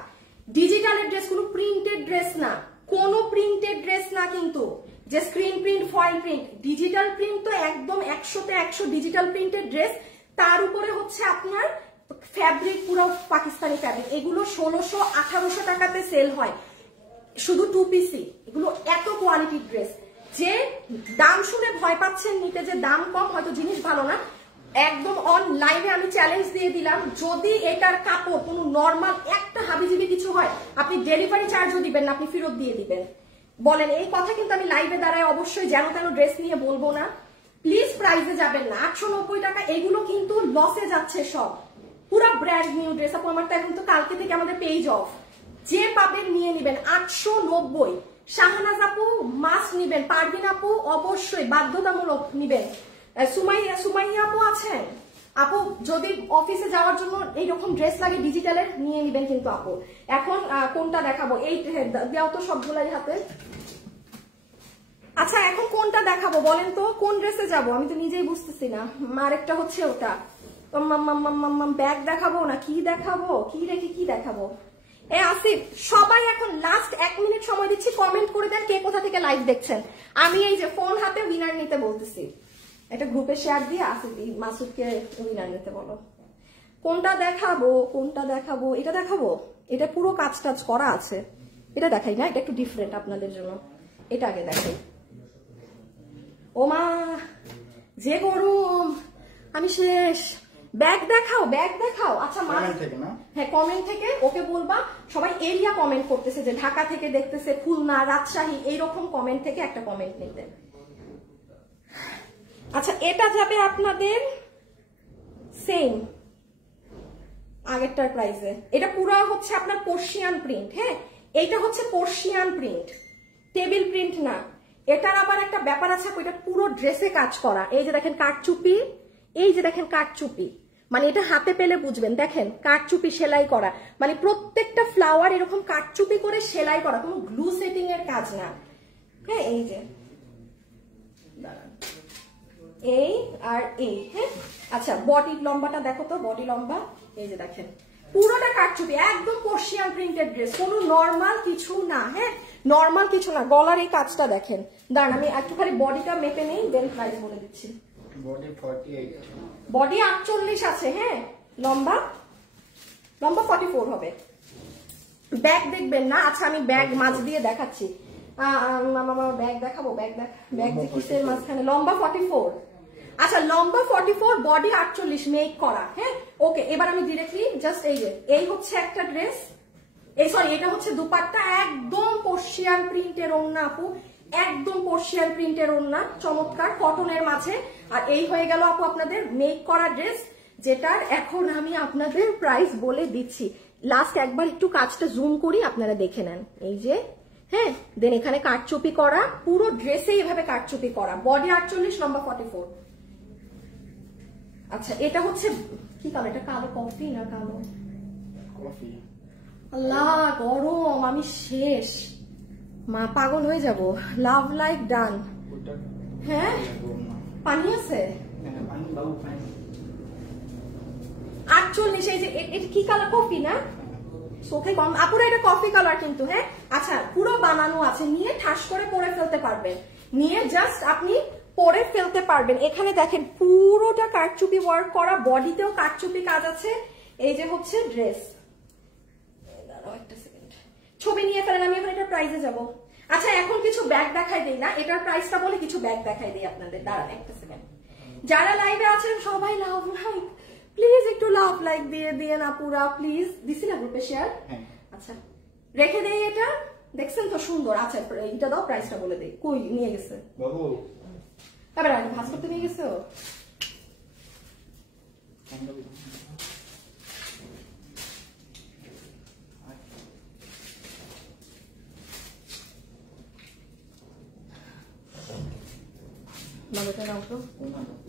ডিজিটালের ড্রেস, কোনো প্রিন্টেড ড্রেস না, কোনো প্রিন্টেড ড্রেস না কিন্তু যে screen print foil print. Digital print তো একদম 100তে 100 ডিজিটাল প্রিন্টেড ড্রেস, তার উপরে হচ্ছে আপনার ফ্যাব্রিক পুরো পাকিস্তানি ফ্যাব্রিক। এগুলো 1600-1800 টাকাতে সেল হয় শুধু 2 পিসি। এগুলো এত কোয়ালিটির ড্রেস যে দাম শুনে ভয় পাচ্ছেন নিতে, যে দাম কম হয়তো জিনিস ভালো না। একদম অন লাইভে আমি চ্যালেঞ্জ দিয়ে দিলাম, যদি এটার কাপড় কোনো নর্মাল একটা হাবিজিবি কিছু হয় আপনি ডেলিভারি চার্জও দিবেন না, আপনি ফেরত দিয়ে দিবেন। বলেন এই কথা কিন্তু আমি লাইভে দাঁড়ায় অবশ্যই যেন তেন ড্রেস নিয়ে বলবো না। প্লিজ প্রাইসে যাবেন না। 890 টাকা এগুলো কিন্তু লসে যাচ্ছে সব। পুরো ব্র্যান্ড নিউ ড্রেস। আপু আমার তো এখন তো কালকে থেকে আমাদের পেজ অফ, যে পাবেন নিয়ে নেবেন 890। শাহনাজ আপু মাস্ট নিবেন, পারভিন আপু অবশ্যই বাধ্যতামূলক নিবেন। সুমাইয়া আপু আছেন, আপু যদি অফিসে যাওয়ার জন্য এইরকম ড্রেস লাগে ডিজিটালের নিয়ে নিবেন কিন্তু আপু। এখন কোনটা দেখাবো? এই দেওয়া তো সবগুলাই হাতে। আচ্ছা এখন কোনটা দেখাবো বলেন তো, কোন ড্রেসে যাব আমি তো নিজেই বুঝতেছি না। আরেকটা হচ্ছে ওটা ব্যাগ দেখাবো না কি দেখাবো, কি রেখে কি দেখাবো? আসিফ সবাই এখন লাস্ট 1 মিনিট সময় দিচ্ছি, কমেন্ট করে দেন কে কোথা থেকে লাইভ দেখছেন। আমি এই যে ফোন হাতে উইনার নিতে বলতেছি, একটা গ্রুপে শেয়ার দিয়ে আসিফ মাসুদকে উইনার নিতে বলো। কোনটা দেখাবো কোনটা দেখাবো? এটা দেখাবো, এটা পুরো কাজ টাজ করা আছে। এটা দেখাই না, এটা একটু ডিফারেন্ট আপনাদের জন্য। এটা আগে দেখাই। ও মা যে গরম, আমি শেষ। ব্যাগ দেখাও, ব্যাগ দেখাও। আচ্ছা কমেন্ট থেকে না, হ্যাঁ কমেন্ট থেকে ওকে বলবা। সবাই এরিয়া কমেন্ট করতেছে যে ঢাকা থেকে দেখতেছে, খুলনা, রাজশাহী, এইরকম কমেন্ট থেকে একটা কমেন্ট নিতে। আচ্ছা এটা যাবে আপনাদের সেম আগেরটার প্রাইসে। এটা পুরো হচ্ছে আপনার পার্সিয়ান প্রিন্ট। হ্যাঁ এইটা হচ্ছে পার্সিয়ান প্রিন্ট, টেবিল প্রিন্ট না। এটার আবার একটা ব্যাপার আছে, এটা পুরো ড্রেসে কাজ করা। এই যে দেখেন কাঠচুপি, এই যে দেখেন কাঠচুপি, মানে এটা হাতে পেলে বুঝবেন। দেখেন কাঠচুপি সেলাই করা, মানে প্রত্যেকটা ফ্লাওয়ার এরকম কাঠচুপি করে সেলাই করা, কোনো গ্লু সেটিং এর কাজ না। হ্যাঁ এই যে এই আর এই। হ্যাঁ আচ্ছা বডি লম্বাটা দেখো তো, বডি লম্বা এই যে দেখেন পুরোটা কাঠচুপি, একদম পার্সিয়ান প্রিন্টেড ড্রেস, কোনো নর্মাল কিছু না। হ্যাঁ নর্মাল কিছু না। গলার এই কাজটা দেখেন। দাঁড়ান আমি একটু খালি বডিটা মেপে নেই, দেন প্রাইস বলে দিচ্ছি। বডি 48, বডি 48 আছে। হ্যাঁ লম্বা 44 হবে। ব্যাগ দেখবেন না? আচ্ছা আমি ব্যাগ মাঝ দিয়ে দেখাচ্ছি। ব্যাগ দেখাবো, ব্যাগ যে কিসের মাঝখানে। লম্বা 44, আচ্ছা লম্বা 44, বডি 48 মেক করা। হ্যাঁ ওকে, এবার আমি ডিরেক্টলি জাস্ট এই হচ্ছে একটা ড্রেস, এই সরি এটা হচ্ছে দুপাট্টা, একদম পার্সিয়ান প্রিন্টের ওড়না আপু, একদম পার্সিয়ান প্রিন্টের ওড়না, চমৎকার কটনের মাঝে। আর এই হয়ে গেল আপু আপনাদের মেক করা ড্রেস, যেটার এখন আমি আপনাদের প্রাইস বলে দিচ্ছি। লাস্ট একবার একটু কাজটা জুম করি, আপনারা দেখে নেন। এই যে হ্যাঁ, দেন এখানে কাটচুপি করা, পুরো ড্রেসে এভাবে কাটচুপি করা, বডি 48, লম্বা 44। আচ্ছা এটা হচ্ছে কি কালার, এটা কালো কফি না কালো? কফি। আল্লাহ গরম, আমি শেষ, মা পাগল হয়ে যাব। Love like done. হ্যাঁ পানি আছে? 48, এই যে এটা কি কালার, কফি না? চোখে কম আপুরা, এটা কফি কালার কিন্তু। হ্যাঁ আচ্ছা পুরো বানানো আছে, নিয়ে ঠাস করে পরে ফেলতে পারবেন, নিয়ে জাস্ট আপনি পরে ফেলতে পারবেন। এখানে দেখেন পুরোটা কারচুপি ওয়ার্ক করা, বডিতেও কারচুপি কাজ আছে। এই যে হচ্ছে ড্রেস, একটা সেকেন্ড ছবি নিয়ে ফেলেন, আমি এখন এটা প্রাইসে যাব। আচ্ছা এখন কিছু ব্যাগ দেখাই দেই না, এটার প্রাইসটা বলে কিছু ব্যাগ দেখাই দিই আপনাদের, দাঁড়ান একটা সেকেন্ড। যারা লাইভে আছেন সবাই লাভ লাইক, প্লিজ একটু লাভ লাইক দিয়ে দিয়ে না পুরা প্লিজ। দিছি না গ্রুপে শেয়ার? আচ্ছা রেখে দেই এটা, দেখছেন তো সুন্দর। আচ্ছা এটা দাও, প্রাইসটা বলে দেই। কই নিয়ে গেছে বাবু? এবার আগে ভাঁজ করতে নিয়ে গেছে।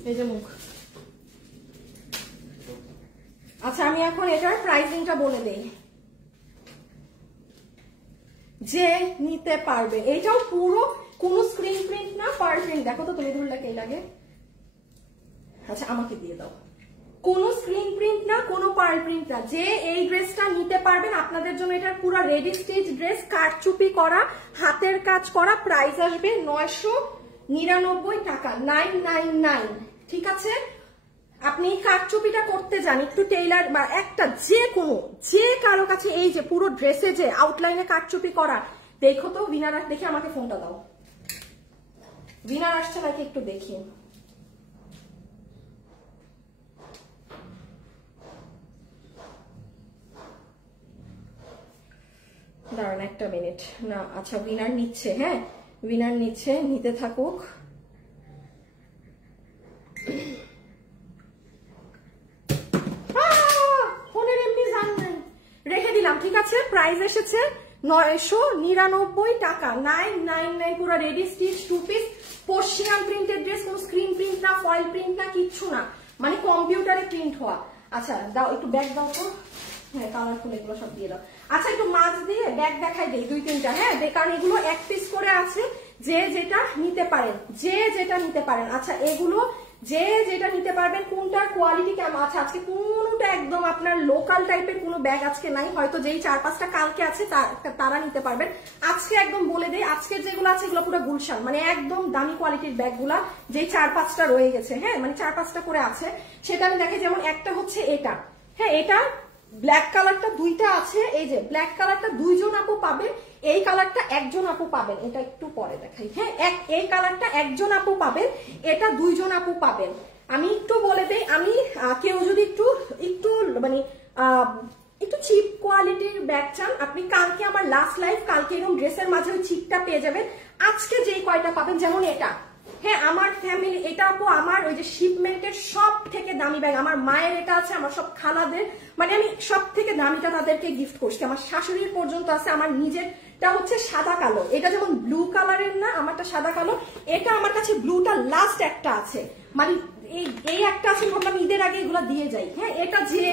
এই যে মুখ। আচ্ছা আমি এখন এটার প্রাইসিংটা বলে দেই, যে নিতে পারবে। এটাও পুরো কোনো স্ক্রিন প্রিন্ট না, পার প্রিন্ট। দেখো তো তুমি ধরলে কে লাগে। আচ্ছা আমাকে দিয়ে দাও। কোনো স্ক্রিন প্রিন্ট না, কোনো পার প্রিন্ট না, যে এই ড্রেসটা নিতে পারবেন। আপনাদের জন্য এটার পুরো রেডি স্টিচ ড্রেস, কারচুপি করা, হাতের কাজ করা। প্রাইস আসবে 999 টাকা, 999। ঠিক আছে, আপনি কারচুপিটা করতে যান একটু টেইলার বা একটা যে কোনো, যে কারো কাছে এই যে পুরো ড্রেসে যে আউটলাইনে কারচুপি করা, দেখো তো উইনার দেখে আমাকে ফোনটা দাও। উইনার আসছে নাকি একটু দেখি। দাঁড়ান একটা মিনিট, না আচ্ছা উইনার নিচ্ছে। হ্যাঁ উইনার নিচ্ছে, নিতে থাকুক। ফোনের এমনি জান নাই, রেখে দিলাম। ঠিক আছে, প্রাইস এসেছে 999 টাকা, 999। পুরো ready stitch 2 piece Persian printed dress, কোনো স্ক্রিন প্রিন্ট না, ফয়েল প্রিন্ট না, কিচ্ছু না, মানে কম্পিউটারে প্রিন্ট হওয়া। আচ্ছা দাও একটু ব্যাগ দাও তো। হ্যাঁ কালারফুল এগুলো সব দিয়ে দাও। আচ্ছা একটু মাছ দিয়ে ব্যাগ দেখাই দেই 2-3টা। হ্যাঁ কারণ এগুলো 1 পিস করে আছে, যে যেটা নিতে পারেন, যে যেটা নিতে পারেন। আচ্ছা এগুলো যে যেটা নিতে পারবেন, কোনটার কোয়ালিটি কেমন আছে। আজকে কোনোটা একদম আপনার লোকাল টাইপের কোনো ব্যাগ আজকে নাই, হয়তো যেই 4-5টা কালকে আছে তারা নিতে পারবেন। আজকে একদম বলে দেই, আজকে যেগুলো আছে এগুলো পুরো গুলশান, মানে একদম দামি কোয়ালিটির ব্যাগগুলা, যেই 4-5টা রয়ে গেছে। হ্যাঁ মানে 4-5টা করে আছে, সেটা আমি দেখে। যেমন একটা হচ্ছে এটা, হ্যাঁ এটা ব্ল্যাক কালারটা 2টা আছে। এই যে ব্ল্যাক কালারটা 2 জন আপু পাবেন, এই কালারটা 1 জন আপু পাবেন। এটা একটু পরে দেখাই। হ্যাঁ এই কালারটা 1 জন আপু পাবেন, এটা 2 জন আপু পাবেন। আমি একটু বলে দেই, আমি কেউ যদি একটু মানে একটু চিপ কোয়ালিটির ব্যাগ চান, আপনি কালকে আমার লাস্ট লাইভ, কালকে এরকম ড্রেসের মাঝে ওই চিপটা পেয়ে যাবেন। আজকে যেই কয়টা পাবেন, যেমন এটা, হ্যাঁ আমার ফ্যামিলি, এটা আপু আমার ওই যে শিপমেন্টের সব থেকে দামি ব্যাগ। আমার মায়ের এটা আছে, আমার সব খালাদের, মানে আমি সব থেকে দামিটা তাদেরকে গিফট করছি। আমার শাশুড়ির পর্যন্ত আছে। আমার নিজেরটা হচ্ছে সাদা কালো, এটা যেমন ব্লু কালারের না, আমারটা সাদা কালো। এটা আমার কাছে ব্লুটা লাস্ট একটা আছে, মানে এই একটা আছে, ভাবলাম ঈদের আগে এগুলো দিয়ে যাই। হ্যাঁ এটা যে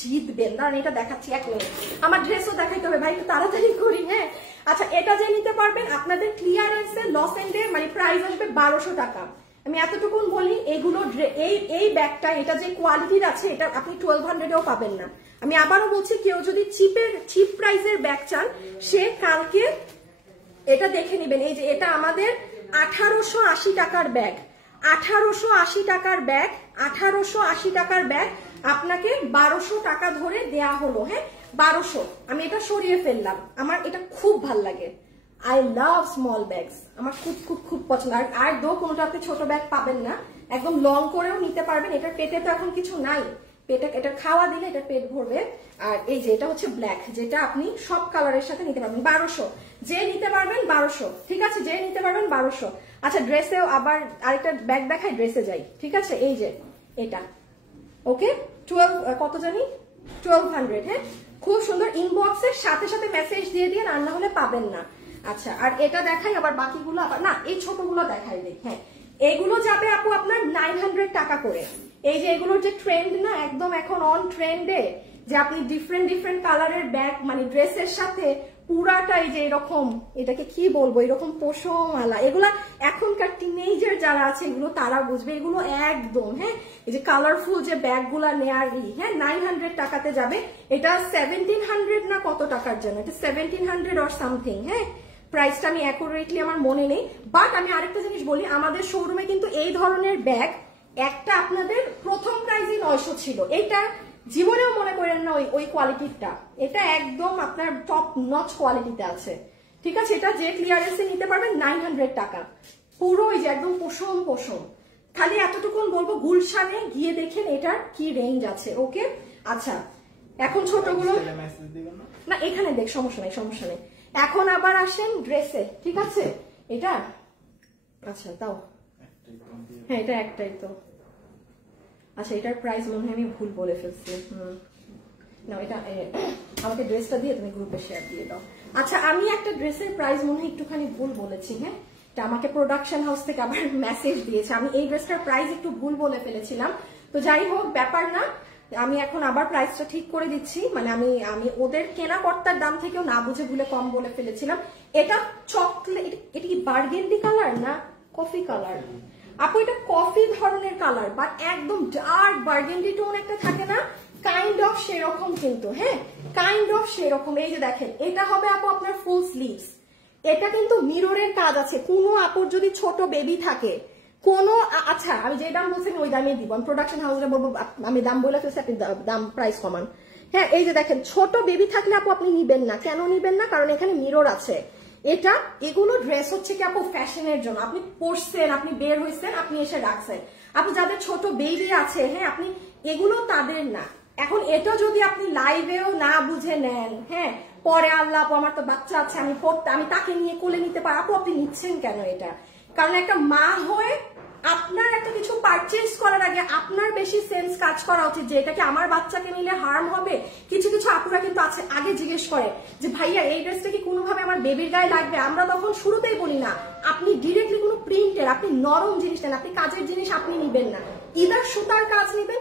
জিতবেন, কারণ এটা দেখাচ্ছি 1 মিনিট, আমার ড্রেসও দেখাইতে হবে ভাই, একটু তাড়াতাড়ি করি। হ্যাঁ আচ্ছা এটা যে নিতে পারবেন, আপনাদের ক্লিয়ারেন্সে লস এন্ডে মানে প্রাইস আসবে 1200 টাকা। আমি এতটুকুন বলি, এগুলো এই ব্যাগটা, এটা যে কোয়ালিটির আছে, এটা আপনি 1200-এও পাবেন না। আমি আবারও বলছি, কেউ যদি চিপ প্রাইসের ব্যাগ চান, সে কালকে এটা দেখে নেবেন। এই যে এটা আমাদের 1880 টাকার ব্যাগ, 1880 টাকার ব্যাগ, 1880 টাকার ব্যাগ আপনাকে 1200 টাকা ধরে দেয়া হলো। হ্যাঁ 1200, আমি এটা সরিয়ে ফেললাম, আমার এটা খুব ভাল লাগে। আই লাভ স্মল ব্যাগস, আমার খুব খুব খুব পছন্দ। আর কোনোটা আপনি ছোট ব্যাগ পাবেন না, একদম লং করেও নিতে পারবেন। এটার পেটে তো এখন কিছু নাই, পেটে এটা খাওয়া দিলে এটা পেট ভরবে। আর এই যে এটা হচ্ছে ব্ল্যাক, যেটা আপনি সব কালারের সাথে নিতে পারবেন। 1200 যে নিতে পারবেন 1200, ঠিক আছে, যে নিতে পারবেন 1200। আচ্ছা ড্রেসেও আবার আরেকটা ব্যাগ দেখাই, ড্রেসে যাই, ঠিক আছে। এই যে এটা ওকে 12 কত জানি 1200, হ্যাঁ খুব সুন্দর। ইনবক্সের সাথে সাথে মেসেজ দিয়ে দিয়ে, আর না হলে পাবেন না। আচ্ছা আর এটা দেখাই, আবার বাকিগুলো আবার না, এই ছোটগুলো দেখাই দেখ। হ্যাঁ এগুলো যাবে আপু আপনার 900 টাকা করে। এই যে এগুলোর যে ট্রেন্ড না, একদম এখন অন ট্রেন্ডে, যে আপনি ডিফারেন্ট ডিফারেন্ট কালারের ব্যাগ মানে ড্রেসের সাথে পুরাটাই যে এরকম, এটাকে কি বলবো, এরকম পোষমালা, এগুলা এখনকার টিনেজার যারা আছে এগুলো তারা বুঝবে, এগুলো একদম। হ্যাঁ এই যে কালারফুল যে ব্যাগ গুলা নেয়ার, হ্যাঁ 900 টাকাতে যাবে। এটা 1700 না কত টাকার জন্য, এটা 1700 অর সামথিং। হ্যাঁ প্রাইসটা আমি অ্যাকুরেটলি আমার মনে নেই, বাট আমি আরেকটা জিনিস বলি, আমাদের শোরুমে কিন্তু এই ধরনের ব্যাগ একটা আপনাদের প্রথম প্রাইসই 900 ছিল। এটা জীবনেও মনে করেন না ওই কোয়ালিটিটা, এটা একদম আপনার টপ নচ কোয়ালিটিতে আছে, ঠিক আছে। এটা যে ক্লিয়ারেন্সে নিতে পারবেন 900 টাকা, পুরো ওই যে একদম পোষম। খালি এতটুকুন বলবো, গুলশানে গিয়ে দেখেন এটার কি রেঞ্জ আছে। ওকে আচ্ছা এখন ছোটগুলো না, এখানে দেখ, সমস্যা নেই। এখন আবার আসেন ড্রেসে, ঠিক আছে। এটা আচ্ছা তাও, হ্যাঁ এটা একটাই তো। আচ্ছা এটার প্রাইস মনে হয় আমি ভুল বলে ফেলছি। না এটা আমাকে ড্রেসটা দিয়ে তুমি গ্রুপে শেয়ার দিয়ে দাও। আচ্ছা আমি একটা ড্রেসের প্রাইস মনে হয় একটুখানি ভুল বলেছি। হ্যাঁ এটা আমাকে প্রোডাকশন হাউস থেকে আবার মেসেজ দিয়েছে, আমি এই ড্রেসটার প্রাইস একটু ভুল বলে ফেলেছিলাম। তো যাই হোক ব্যাপার না, আমি এখন আবার প্রাইসটা ঠিক করে দিচ্ছি। মানে আমি ওদের কেনা কর্তার দাম থেকেও না বুঝে ভুলে কম বলে ফেলেছিলাম। এটা চকলেট, এটা কি বার্গেন্ডি কালার না কফি কালার আপু? এটা কফি ধরনের কালার, বাট একদম ডার্ক বার্গেন্ডি টোন একটা থাকে না, কাইন্ড অফ সেরকম কিন্তু। হ্যাঁ কাইন্ড অফ সেরকম। এই যে দেখেন এটা হবে আপু আপনার ফুল স্লিভস। এটা কিন্তু মিররের কাজ আছে। কোনো আপুর যদি ছোট বেবি থাকে, কোনো আচ্ছা আমি যে দাম বলছেন ওই দামে দিব, আমি প্রোডাকশন হাউসে বলবো আমি দাম বলে ফেলছি, আপনি দাম প্রাইস কমান। হ্যাঁ এই যে দেখেন ছোট বেবি থাকলে আপু আপনি নিবেন না। কেন নিবেন না? কারণ এখানে মিরর আছে। এগুলো ড্রেস হচ্ছে কি আপু ফ্যাশনের জন্য, আপনি পরছেন, আপনি বের হয়েছেন, আপনি এসে রাখছেন। আপু যাদের ছোট বেবি আছে, হ্যাঁ আপনি এগুলো তাদের না। এখন এটা যদি আপনি লাইভেও না বুঝে নেন, হ্যাঁ পরে আল্লাহ আপু আমার তো বাচ্চা আছে, আমি তাকে নিয়ে কোলে নিতে পারি, আপু আপনি নিচ্ছেন কেন এটা? কারণ একটা মা হয়ে আপনার একটা কিছু পারচেজ করার আগে আপনার বেশি সেন্স কাজ করা উচিত যে এটা কি আমার বাচ্চাকে নিলে হার্ম হবে। কিছু কিছু আপুরা কিন্তু আছে আগে জিজ্ঞেস করে যে ভাইয়া এই ড্রেসটা কি কোনোভাবে আমার বেবির গায়ে লাগবে? আমরা তখন শুরুতেই বলি না, আপনি ডিরেক্টলি কোনো প্রিন্টের, আপনি নরম জিনিস নেন, আপনি কাজের জিনিস আপনি নিবেন না, ইদার সুতার কাজ নিবেন।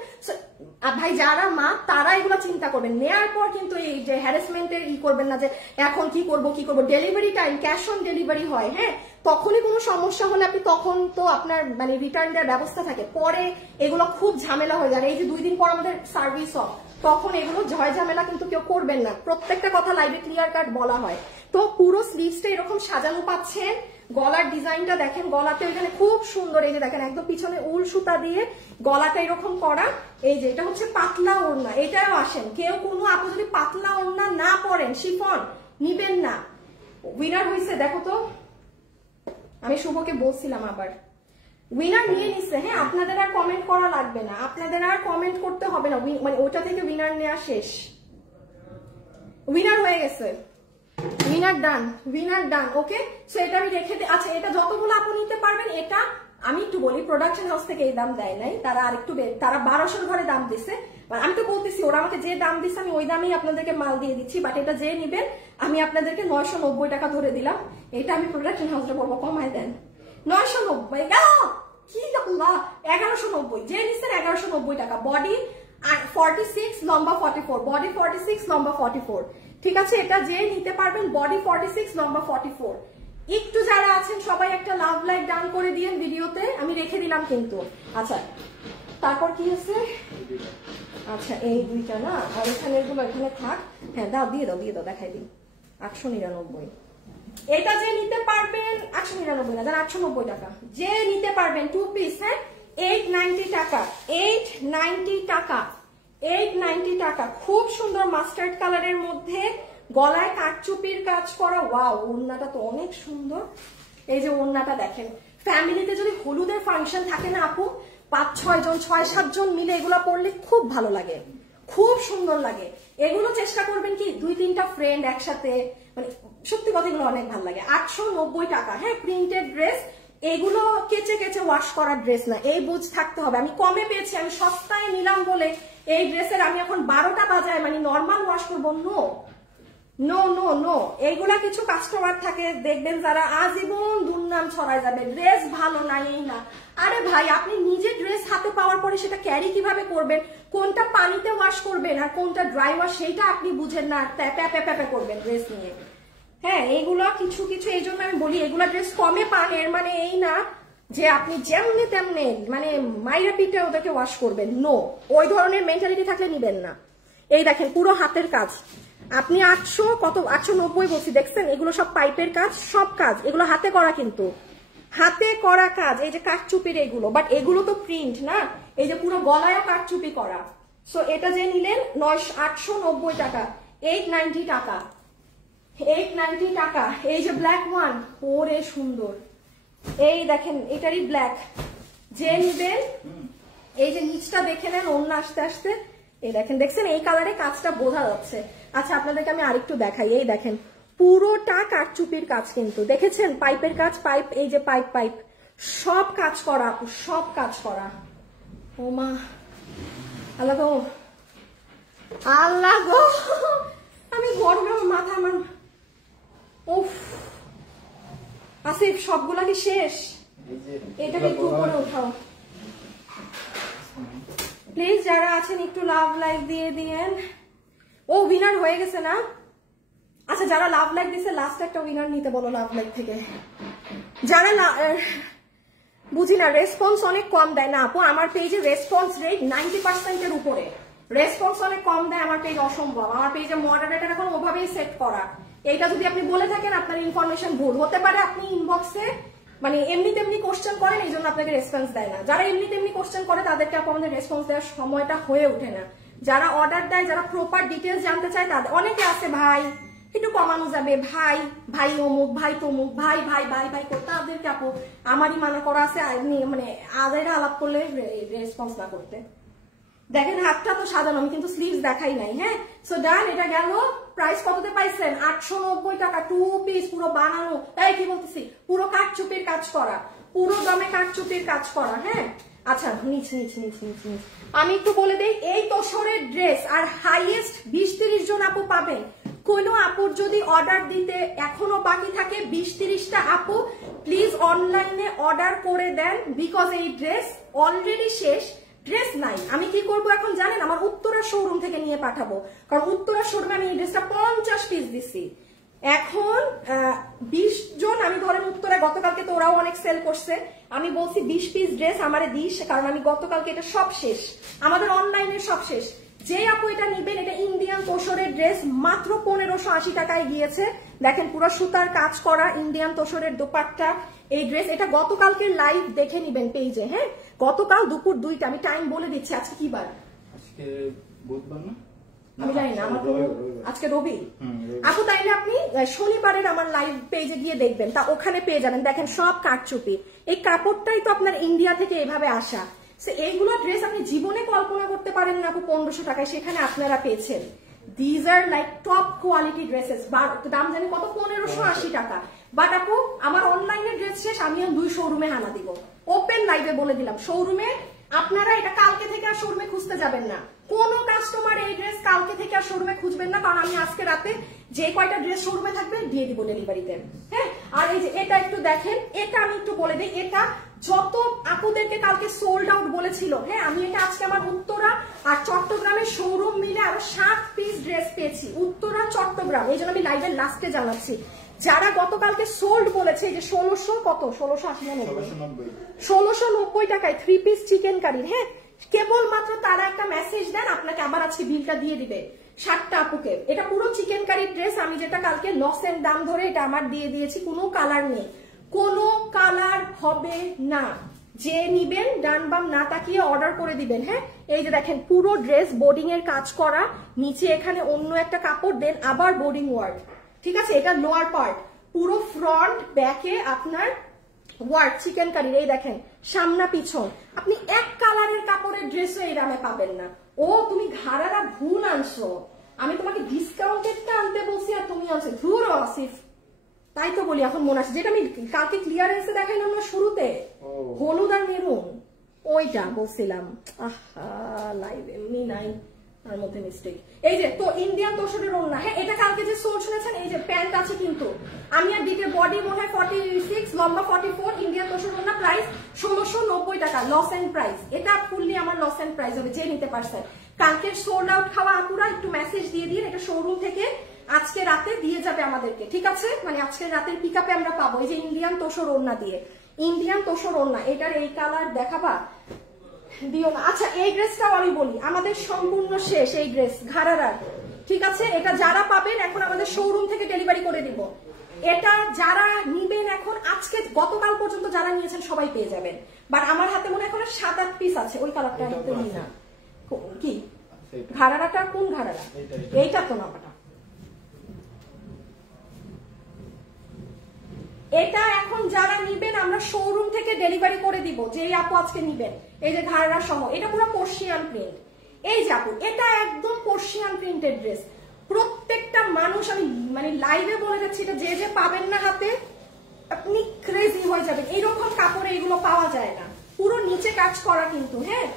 ভাই যারা মা তারা এগুলো চিন্তা করবেন, নেয়ার পর কিন্তু এই যে হ্যারাসমেন্টের করবেন না যে এখন কি করব। Delivery time cash on delivery হয়, হ্যাঁ তখনই কোনো সমস্যা হলে আপনি তখন তো আপনার মানে রিটার্ন দেওয়ার ব্যবস্থা থাকে, পরে এগুলো খুব ঝামেলা হয়ে যায়। এই যে 2 দিন পর আমাদের সার্ভিস অফ, তখন এগুলো ঝয় ঝামেলা কিন্তু কেউ করবেন না। প্রত্যেকটা কথা লাইভে ক্লিয়ার কাট বলা হয়। তো পুরো স্লিভসটা এরকম সাজানো পাচ্ছেন। গলার ডিজাইনটা দেখেন, গলাতে এখানে খুব সুন্দর, এই যে দেখেন একদম পিছনে উল সুতা দিয়ে গলাটা এরকম করা। এই যে এটা হচ্ছে পাতলা ওড়না, এটাও আসেন কেউ কোনো আপনি যদি পাতলা ওড়না না পরেন, শিফন নিবেন না। উইনার হয়েছে দেখো তো, আমি শুভকে বলছিলাম আবার উইনার নিয়ে নিচ্ছে। হ্যাঁ আপনাদের আর কমেন্ট করা লাগবে না, আপনাদের আর কমেন্ট করতে হবে না, মানে ওটা থেকে উইনার নেওয়া শেষ। উইনার হয়ে গেছে, উইনার ডান। ওকে সো এটা আমি রেখে দিই। আচ্ছা এটা যতগুলো আপনি নিতে পারবেন, এটা আমি একটু বলি প্রোডাকশন হাউস থেকে এই দাম দেয় নাই, তারা আরেকটু তারা 1200 ঘরে দাম দিচ্ছে। আমি তো বলতেছি ওরা আমাকে যে দাম দিচ্ছে আমি ওই দামেই আপনাদেরকে মাল দিয়ে দিচ্ছি, বাট এটা যে নিবেন আমি আপনাদেরকে 990 টাকা ধরে দিলাম। এটা আমি প্রোডাকশন হাউসটা বলবো কমায় দেন 990, কি 1190, যে নিচ্ছেন 1190 টাকা। বডি 46, লম্বা 44, বডি 46, লম্বা 44, ঠিক আছে। এটা যে নিতে পারবেন বডি 46, লম্বা 44। একটু যারা আছেন সবাই একটা লাভ লাইক ডান করে দিয়েন ভিডিওতে, আমি রেখে দিলাম কিন্তু। আচ্ছা তারপর কি আছে? আচ্ছা এই দুইটা না, আর এখানে এগুলো এখানে থাক। হ্যাঁ দাও, দিয়ে দাও দেখাই দিই। 899, এটা যে নিতে পারবেন 899 না, 890 টাকা। যে নিতে পারবেন 2 পিস, হ্যাঁ 890 টাকা, 890 টাকা, 890 টাকা। খুব সুন্দর মাস্টার্ড কালারের মধ্যে গলায় কাটচুপির কাজ করা, ওয়াও, ওড়নাটা তো অনেক সুন্দর। এই যে ওড়নাটা দেখেন, ফ্যামিলিতে যদি হলুদের ফাংশন থাকে না আপু, 5-6 জন 6-7 জন মিলে এগুলো পরলে খুব ভালো লাগে, খুব সুন্দর লাগে। এগুলো চেষ্টা করবেন কি 2-3টা ফ্রেন্ড একসাথে, মানে সত্যি কথা এগুলো অনেক ভালো লাগে। 890 টাকা, হ্যাঁ, প্রিন্টেড ড্রেস। এগুলো কেচে কেচে ওয়াশ করার ড্রেস না, এই বুঝ থাকতে হবে। আমি কমে পেয়েছি, আমি সস্তায় নিলাম বলে এই ড্রেসের আমি এখন 12টা বাজায় মানে নর্মাল ওয়াশ করবো? No no no no. এইগুলা কিছু কাস্টমার থাকে দেখবেন যারা আজীবন দুর্নাম ছড়ায় যাবে, ড্রেস ভালো না, এই না। আরে ভাই, আপনি নিজে ড্রেস হাতে পাওয়ার পরে সেটা ক্যারি কিভাবে করবেন, কোনটা পানিতে ওয়াশ করবেন আর কোনটা ড্রাই ওয়াশ, সেইটা আপনি বুঝেন না, প্যাপে করবেন ড্রেস নিয়ে। হ্যাঁ, এইগুলা কিছু কিছু, এই জন্য আমি বলি এগুলা ড্রেস কমে পান, এর মানে এই না যে আপনি যেমনি তেমনি মানে মাইরা পিঠে ওদেরকে ওয়াশ করবেন। নো, ওই ধরনের মেন্টালিটি থাকলে নিবেন না। এই দেখেন পুরো হাতের কাজ, আপনি 890 বলছি, দেখছেন? এগুলো সব পাইপের কাজ, সব কাজ এগুলো হাতে করা, কিন্তু হাতে করা কাজ। এই যে কাঠচুপির এগুলো, বাট এগুলো তো প্রিন্ট না। এই যে পুরো গলায়ও কাঠচুপি করা। সো এটা যে নিলেন 890 টাকা, 890 টাকা, 890 টাকা। এই যে ব্ল্যাক ওয়ান, ওরে সুন্দর, এই দেখেন এটারই ব্ল্যাক। যে নিবেন এই যে নিচটা দেখে নেন, অন্য আস্তে আস্তে এই দেখেন, দেখছেন এই কালারে কাজটা বোঝা যাচ্ছে। আচ্ছা, আপনাদেরকে আমি আরেকটু দেখাই। এই দেখেন পুরোটা কাঠচুপির কাজ, কিন্তু দেখেছেন পাইপের কাজ, পাইপ, এই যে পাইপ সব কাজ করা, সব কাজ করা। ও মা, আল্লাহ গো, আল্লাহ গো, আমি গরমে মাথা আমার, উফ। আসিফ, সবগুলা কি শেষ? এটাকে একটু উপরে উঠাও প্লিজ। যারা আছেন একটু লাভ লাইক দিয়ে দিয়েন। ও উইনার হয়ে গেছে না? আচ্ছা, যারা লাভ লাইক দিছে লাস্ট একটা উইনার নিতে বলো লাভ লাইক থেকে। যারা বুঝি না, রেসপন্স অনেক কম দেয় না আপু আমার পেজে, রেসপন্স রেট 90%-এর উপরে, রেসপন্স অনেক কম দেয় আমার পেজ, অসম্ভব। আমার পেজে মডারেটর এখন ওভাবেই সেট করা। এইটা যদি আপনি বলে থাকেন আপনার ইনফরমেশন ভুল হতে পারে, আপনি ইনবক্সে মানে এমনি তেমনি কোশ্চেন করেন, এই জন্য আপনাকে রেসপন্স দেয় না। যারা এমনি তেমনি কোশ্চেন করে তাদেরকে আপনাদের রেসপন্স দেওয়ার সময়টা হয়ে ওঠে না। যারা অর্ডার দেয়, যারা প্রপার ডিটেলস জানতে চায়, তাদের অনেকে আছে ভাই একটু কমানো যাবে, ভাই ভাই অমুক, ভাই তমুক, ভাই ভাই ভাই ভাই করতে, তাদেরকে আপু আমারই মানা করা আছে মানে আদায়টা আলাপ করলে রেসপন্স না করতে। দেখেন হাতটা তো সাজানো, আমি কিন্তু স্লিভস দেখাই নাই। হ্যাঁ, সো ডান, এটা গেল। প্রাইস কততে পাইছেন? 890 টাকা, 2 পিস, পুরো বানানো, তাই কি বলতেছি, পুরো কাঠচুপির কাজ করা, পুরো দমে কাঠচুপির কাজ করা। হ্যাঁ, আচ্ছা, নিচ। আমি একটু বলে দেই, এই তোষরের ড্রেস আর হাইয়েস্ট 20-30 জন আপু পাবেন। কোন আপুর যদি অর্ডার দিতে এখনো বাকি থাকে 20-30টা আপু প্লিজ অনলাইনে অর্ডার করে দেন, বিকজ এই ড্রেস অলরেডি শেষ, ড্রেস নাই। আমি কি করবো এখন জানেন? আমার উত্তরা শোরুম থেকে নিয়ে পাঠাবো, কারণ উত্তরা শোরুমে আমি এই ড্রেসটা 50 পিস দিছি। এখন 20 জন, আমি ধরেন উত্তরা গতকালকে তো ওরাও অনেক সেল করছে, আমি বলছি 20 পিস ড্রেস আমারে দিস, কারণ আমি গতকালকে এটা সব শেষ, আমাদের অনলাইনে সব শেষ। যে আপু এটা নিবেন, এটা ইন্ডিয়ান তোষরের ড্রেস, মাত্র 1580 টাকায় গিয়েছে। দেখেন পুরো সুতার কাজ করা ইন্ডিয়ান তোষরের দোপাট্টা, এই ড্রেস। এটা গতকালকে লাইভ দেখে নিবেন পেজে। হ্যাঁ, গতকাল দুপুর 2টা, আমি টাইম বলে দিচ্ছি। আজকে কি বার? আজকে বুধবার না? আমি জানি না, আমার আজকে রবি। আপু তাইলে আপনি শনিবারের আমার লাইভ পেজে গিয়ে দেখবেন, তা ওখানে পেয়ে যাবেন। দেখেন সব কাঠচুপি, এই কাপড়টাই তো আপনার ইন্ডিয়া থেকে এভাবে আসা। এইগুলো ড্রেস আপনি জীবনে কল্পনা করতে পারেন না আপু 1500 টাকায়, সেখানে আপনারা পেয়েছেন। These are like top quality dresses. দাম জানি কত, 1580 টাকা। বাট আপু আমার অনলাইনে ড্রেস শেষ, আমি 2 শোরুমে হানা দিব, ওপেন লাইভে বলে দিলাম। শোরুমে আপনারা এটা কালকে থেকে আর শোরুমে খুঁজতে যাবেন না, কোন কাস্টমার এই ড্রেস কালকে থেকে আর শোরুমে খুঁজবেন না, কারণ আমি আজকে রাতে যে কয়টা ড্রেস শোরুমে থাকবে দিয়ে দিব ডেলিভারিতে। হ্যাঁ, আর এই যে এটা একটু দেখেন, এটা আমি একটু বলে দিই, এটা যত আপুদেরকে কালকে সোল্ড আউট বলেছিল, হ্যাঁ, আমি এটা আজকে আমার উত্তরা আর চট্টগ্রামের শোরুম মিলে আরো 7 পিস ড্রেস পেয়েছি, উত্তরা চট্টগ্রাম। এই জন্য আমি লাইভের লাস্টে জানাচ্ছি, যারা গতকালকে সোল্ড বলেছে, এই যে 1600 কত, 1690 টাকায় 3 পিস চিকেন কারি। হ্যাঁ, কেবলমাত্র তারা একটা মেসেজ দেন, আপনাকে আবার আজকে বিলটা দিয়ে দিবে 7টা আপুকে। এটা পুরো চিকেন কারি ড্রেস, আমি যেটা কালকে লসের দাম ধরে এটা আমার দিয়ে দিয়েছি, কোনো কালার নেই, কোনো কালার হবে না। যে নিবেন ডান বাম না তাকিয়ে অর্ডার করে দিবেন। হ্যাঁ, এই যে দেখেন পুরো ড্রেস বোর্ডিং এর কাজ করা, নিচে এখানে অন্য একটা কাপড় দেন, আবার বোর্ডিং ওয়ার্ক, ঠিক আছে। এটা লোয়ার পার্ট, পুরো ফ্রন্ট ব্যাকে আপনার ওয়ার্ক চিকেন কারির। এই দেখেন সামনা পিছন, আপনি এক কালারের কাপড়ের ড্রেসও এই দামে পাবেন না। ও তুমি ঘাড়ারা ভুল আনছো, আমি তোমাকে ডিসকাউন্টেডটা আনতে বলছি আর তুমি আনছো ধুরো আসিফ। তাই তো বলি এখন মনে আছে, যেটা আমি কালকে ক্লিয়ারেন্সে দেখাইলাম না শুরুতে, হলুদ আর মেরুন, ওইটা বলছিলাম। আহা লাইভ এমনি নাই, তার মধ্যে মিস্টেক। এই যে তো ইন্ডিয়ান তোষরের ওড়না, হ্যাঁ এটা কালকে যে সোল শুনেছেন, এই যে প্যান্ট আছে কিন্তু আমি আর দিতে, বডি মনে হয় 46, লম্বা 44, ইন্ডিয়ান তোষর ওড়না, প্রাইস 1690 টাকা, লস এন্ড প্রাইস। এটা ফুললি আমার লস এন্ড প্রাইস হবে, যে নিতে পারছেন। কালকের সোল্ড আউট খাওয়া আপুরা একটু মেসেজ দিয়ে দিন, এটা শোরুম থেকে আজকে রাতে দিয়ে যাবে আমাদেরকে, ঠিক আছে। মানে আজকে রাতের পিক আপে আমরা পাবো। এই যে ইন্ডিয়ান তোষর ওড়না দিয়ে, ইন্ডিয়ান তোষর ওড়না, এটার এই কালার দেখাবা দিও না। আচ্ছা এই ড্রেসটাও আমি বলি, আমাদের সম্পূর্ণ শেষ এই ড্রেস ঘাড়ারার, ঠিক আছে। এটা যারা পাবেন এখন আমাদের শোরুম থেকে ডেলিভারি করে দিব। এটা যারা নিবেন এখন আজকে গতকাল পর্যন্ত যারা নিয়েছেন সবাই পেয়ে যাবেন, বাট আমার হাতে মনে হয় এখন 7-8 পিস আছে। ওই কালারটা নিতে নিই না, কি ঘাড়ারাটা কোন ঘাড়ারা? এইটা তো না, এটা এখন যারা নিবেন আমরা শোরুম থেকে ডেলিভারি করে দিব। যেই আপু আজকে নিবেন, এই যে ঘাড়া সহ, এটা পুরো পার্সিয়ান প্রিন্ট। এই যে আপু এটা একদম পার্সিয়ান প্রিন্টেড ড্রেস, প্রত্যেকটা মানুষ, আমি মানে লাইভে বলে যাচ্ছি, এটা যে যে পাবেন না হাতে আপনি ক্রেজি হয়ে যাবেন। এইরকম কাপড়ে এগুলো পাওয়া যায় না, পুরো নিচে কাজ করা কিন্তু। হ্যাঁ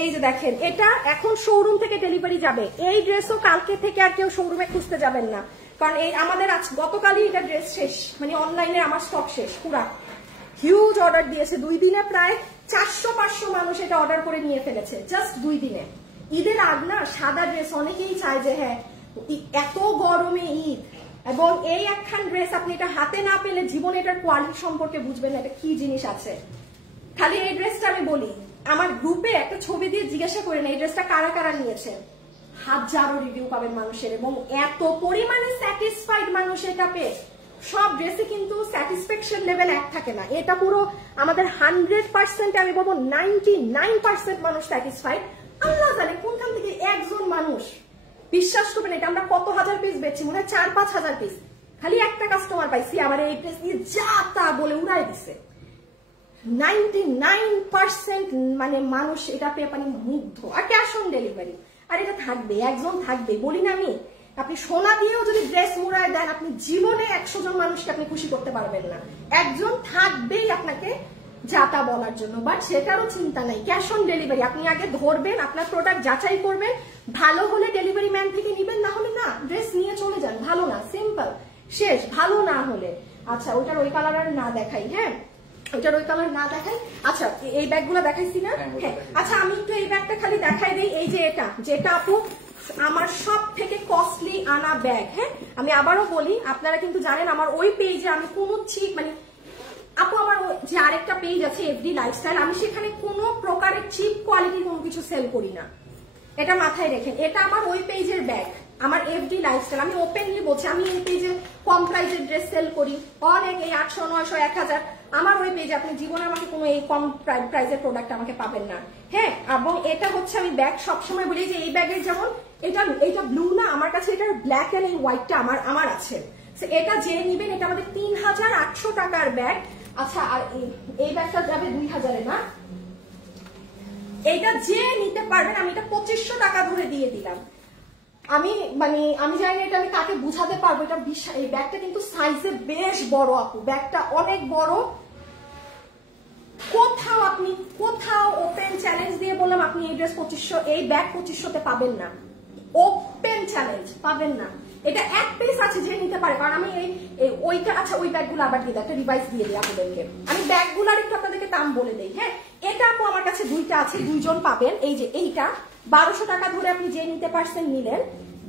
এই যে দেখেন, এটা এখন শোরুম থেকে ডেলিভারি যাবে। এই ড্রেসও কালকে থেকে আর কেউ শোরুমে খুঁজতে যাবেন না, কারণ এই আমাদের আজ গতকালই এটা ড্রেস শেষ, মানে অনলাইনে আমার স্টক শেষ পুরা। হিউজ অর্ডার দিয়েছে, 2 দিনে প্রায় 400-500 মানুষ এটা অর্ডার করে নিয়ে ফেলেছে, জাস্ট 2 দিনে। ঈদের আগ না, সাদা ড্রেস অনেকেই চায় যে হ্যাঁ এত গরমে ঈদ, এবং এই একখান ড্রেস আপনি এটা হাতে না পেলে জীবনে এটার কোয়ালিটি সম্পর্কে বুঝবেন না, এটা কি জিনিস আছে। খালি এই ড্রেসটা আমি বলি, আমার গ্রুপে একটা ছবি দিয়ে জিজ্ঞাসা করেন এই ড্রেসটা কারা কারা নিয়েছে, হাজারো রিভিউ পাবেন মানুষের, এবং এত পরিমাণে স্যাটিসফাইড মানুষ এটা পেয়ে। সব ড্রেসে কিন্তু স্যাটিসফ্যাকশন লেভেল এক থাকে না, এটা পুরো আমাদের 100%, আমি বলবো 99% মানুষ স্যাটিসফাইড। আল্লাহ জানে কোনখান থেকে একজন মানুষ, বিশ্বাস করবেন এটা আমরা কত হাজার পিস বেচছি, মনে হয় 4-5 হাজার পিস, খালি একটা কাস্টমার পাইছি আমার এই ড্রেস নিয়ে যা তা বলে উড়াই দিছে। 99% মানে মানুষ এটা পেয়ে মানে মুগ্ধ। আর ক্যাশ অন ডেলিভারি, আর এটা থাকবে, একজন থাকবে, বলি না আমি। আপনি সোনা দিয়েও যদি ড্রেস মুড়ায় দেন, আপনি জীবনে 100 জন মানুষকে আপনি খুশি করতে পারবেন না, একজন থাকবেই আপনাকে যাতা বলার জন্য। বাট সেটারও চিন্তা নাই, ক্যাশ অন ডেলিভারি। আপনি আগে ধরবেন, আপনার প্রোডাক্ট যাচাই করবেন, ভালো হলে ডেলিভারি ম্যান থেকে নিবেন, না হলে না, ড্রেস নিয়ে চলে যান। ভালো না, সিম্পল, শেষ। ভালো না হলে আচ্ছা ওইটার ওই কালার আর না দেখাই, হ্যাঁ ওইটার ওই কালার না দেখাই। আচ্ছা এই ব্যাগগুলো দেখাইছি না? হ্যাঁ আচ্ছা আমি একটু এই ব্যাগটা খালি দেখাই দিই। এই যে এটা, যেটা আপু আমার সব থেকে কস্টলি আনা ব্যাগ। হ্যাঁ আমি আবারও বলি, আপনারা কিন্তু জানেন আমার ওই পেজে আমি কোনো চিপ, মানে আপু আমার যে আরেকটা পেজ আছে এফডি লাইফস্টাইল, আমি সেখানে কোনো প্রকারের চিপ কোয়ালিটির কোনো কিছু সেল করি না, এটা মাথায় রেখেন। এটা আমার ওই পেজের ব্যাগ, আমার এফডি লাইফস্টাইল। আমি ওপেনলি বলছি, আমি এই পেজে কম প্রাইসের ড্রেস সেল করি, অনেক এই 800, 900, 1000। আমার ওই পেজে আপনি জীবনে আমাকে কোনো এই কম প্রাইসের প্রোডাক্ট আমাকে পাবেন না। হ্যাঁ এবং এটা হচ্ছে আমি ব্যাগ সবসময় বলি যে এই ব্যাগের যেমন এটা ব্লু না, আমার কাছে এটার ব্ল্যাক এন্ড হোয়াইটটা আমার আছে। এটা যে নিবেন, এটা আমাদের 3800 টাকার ব্যাগ। আচ্ছা আর এই ব্যাগটা যাবে 2000-এ না, এইটা যে নিতে পারবেন আমি এটা 2500 টাকা ধরে দিয়ে দিলাম। আমি জানি এটা আমি কাকে বুঝাতে পারবো, এটা বিশাল। এই ব্যাগটা কিন্তু সাইজে বেশ বড় আপু, ব্যাগটা অনেক বড়। কোথাও ওপেন চ্যালেঞ্জ দিয়ে বললাম আপনি এই ড্রেস 2500, এই ব্যাগ 2500-তে পাবেন না, ওপেন চ্যালেঞ্জ পাবেন না। এটা এক পিস আছে যে নিতে পারে, কারণ আমি ওইটা, আচ্ছা ওই ব্যাগগুলো আবার দিয়ে একটা রিভাইজ দিয়ে দিই আপনাদেরকে। আমি ব্যাগগুলোর একটু আপনাদেরকে দাম বলে দেই। হ্যাঁ এটা আপু আমার কাছে 2টা আছে, 2 জন পাবেন। এই যে এইটা 1200 টাকা ধরে আপনি যে নিতে পারছেন নিলেন।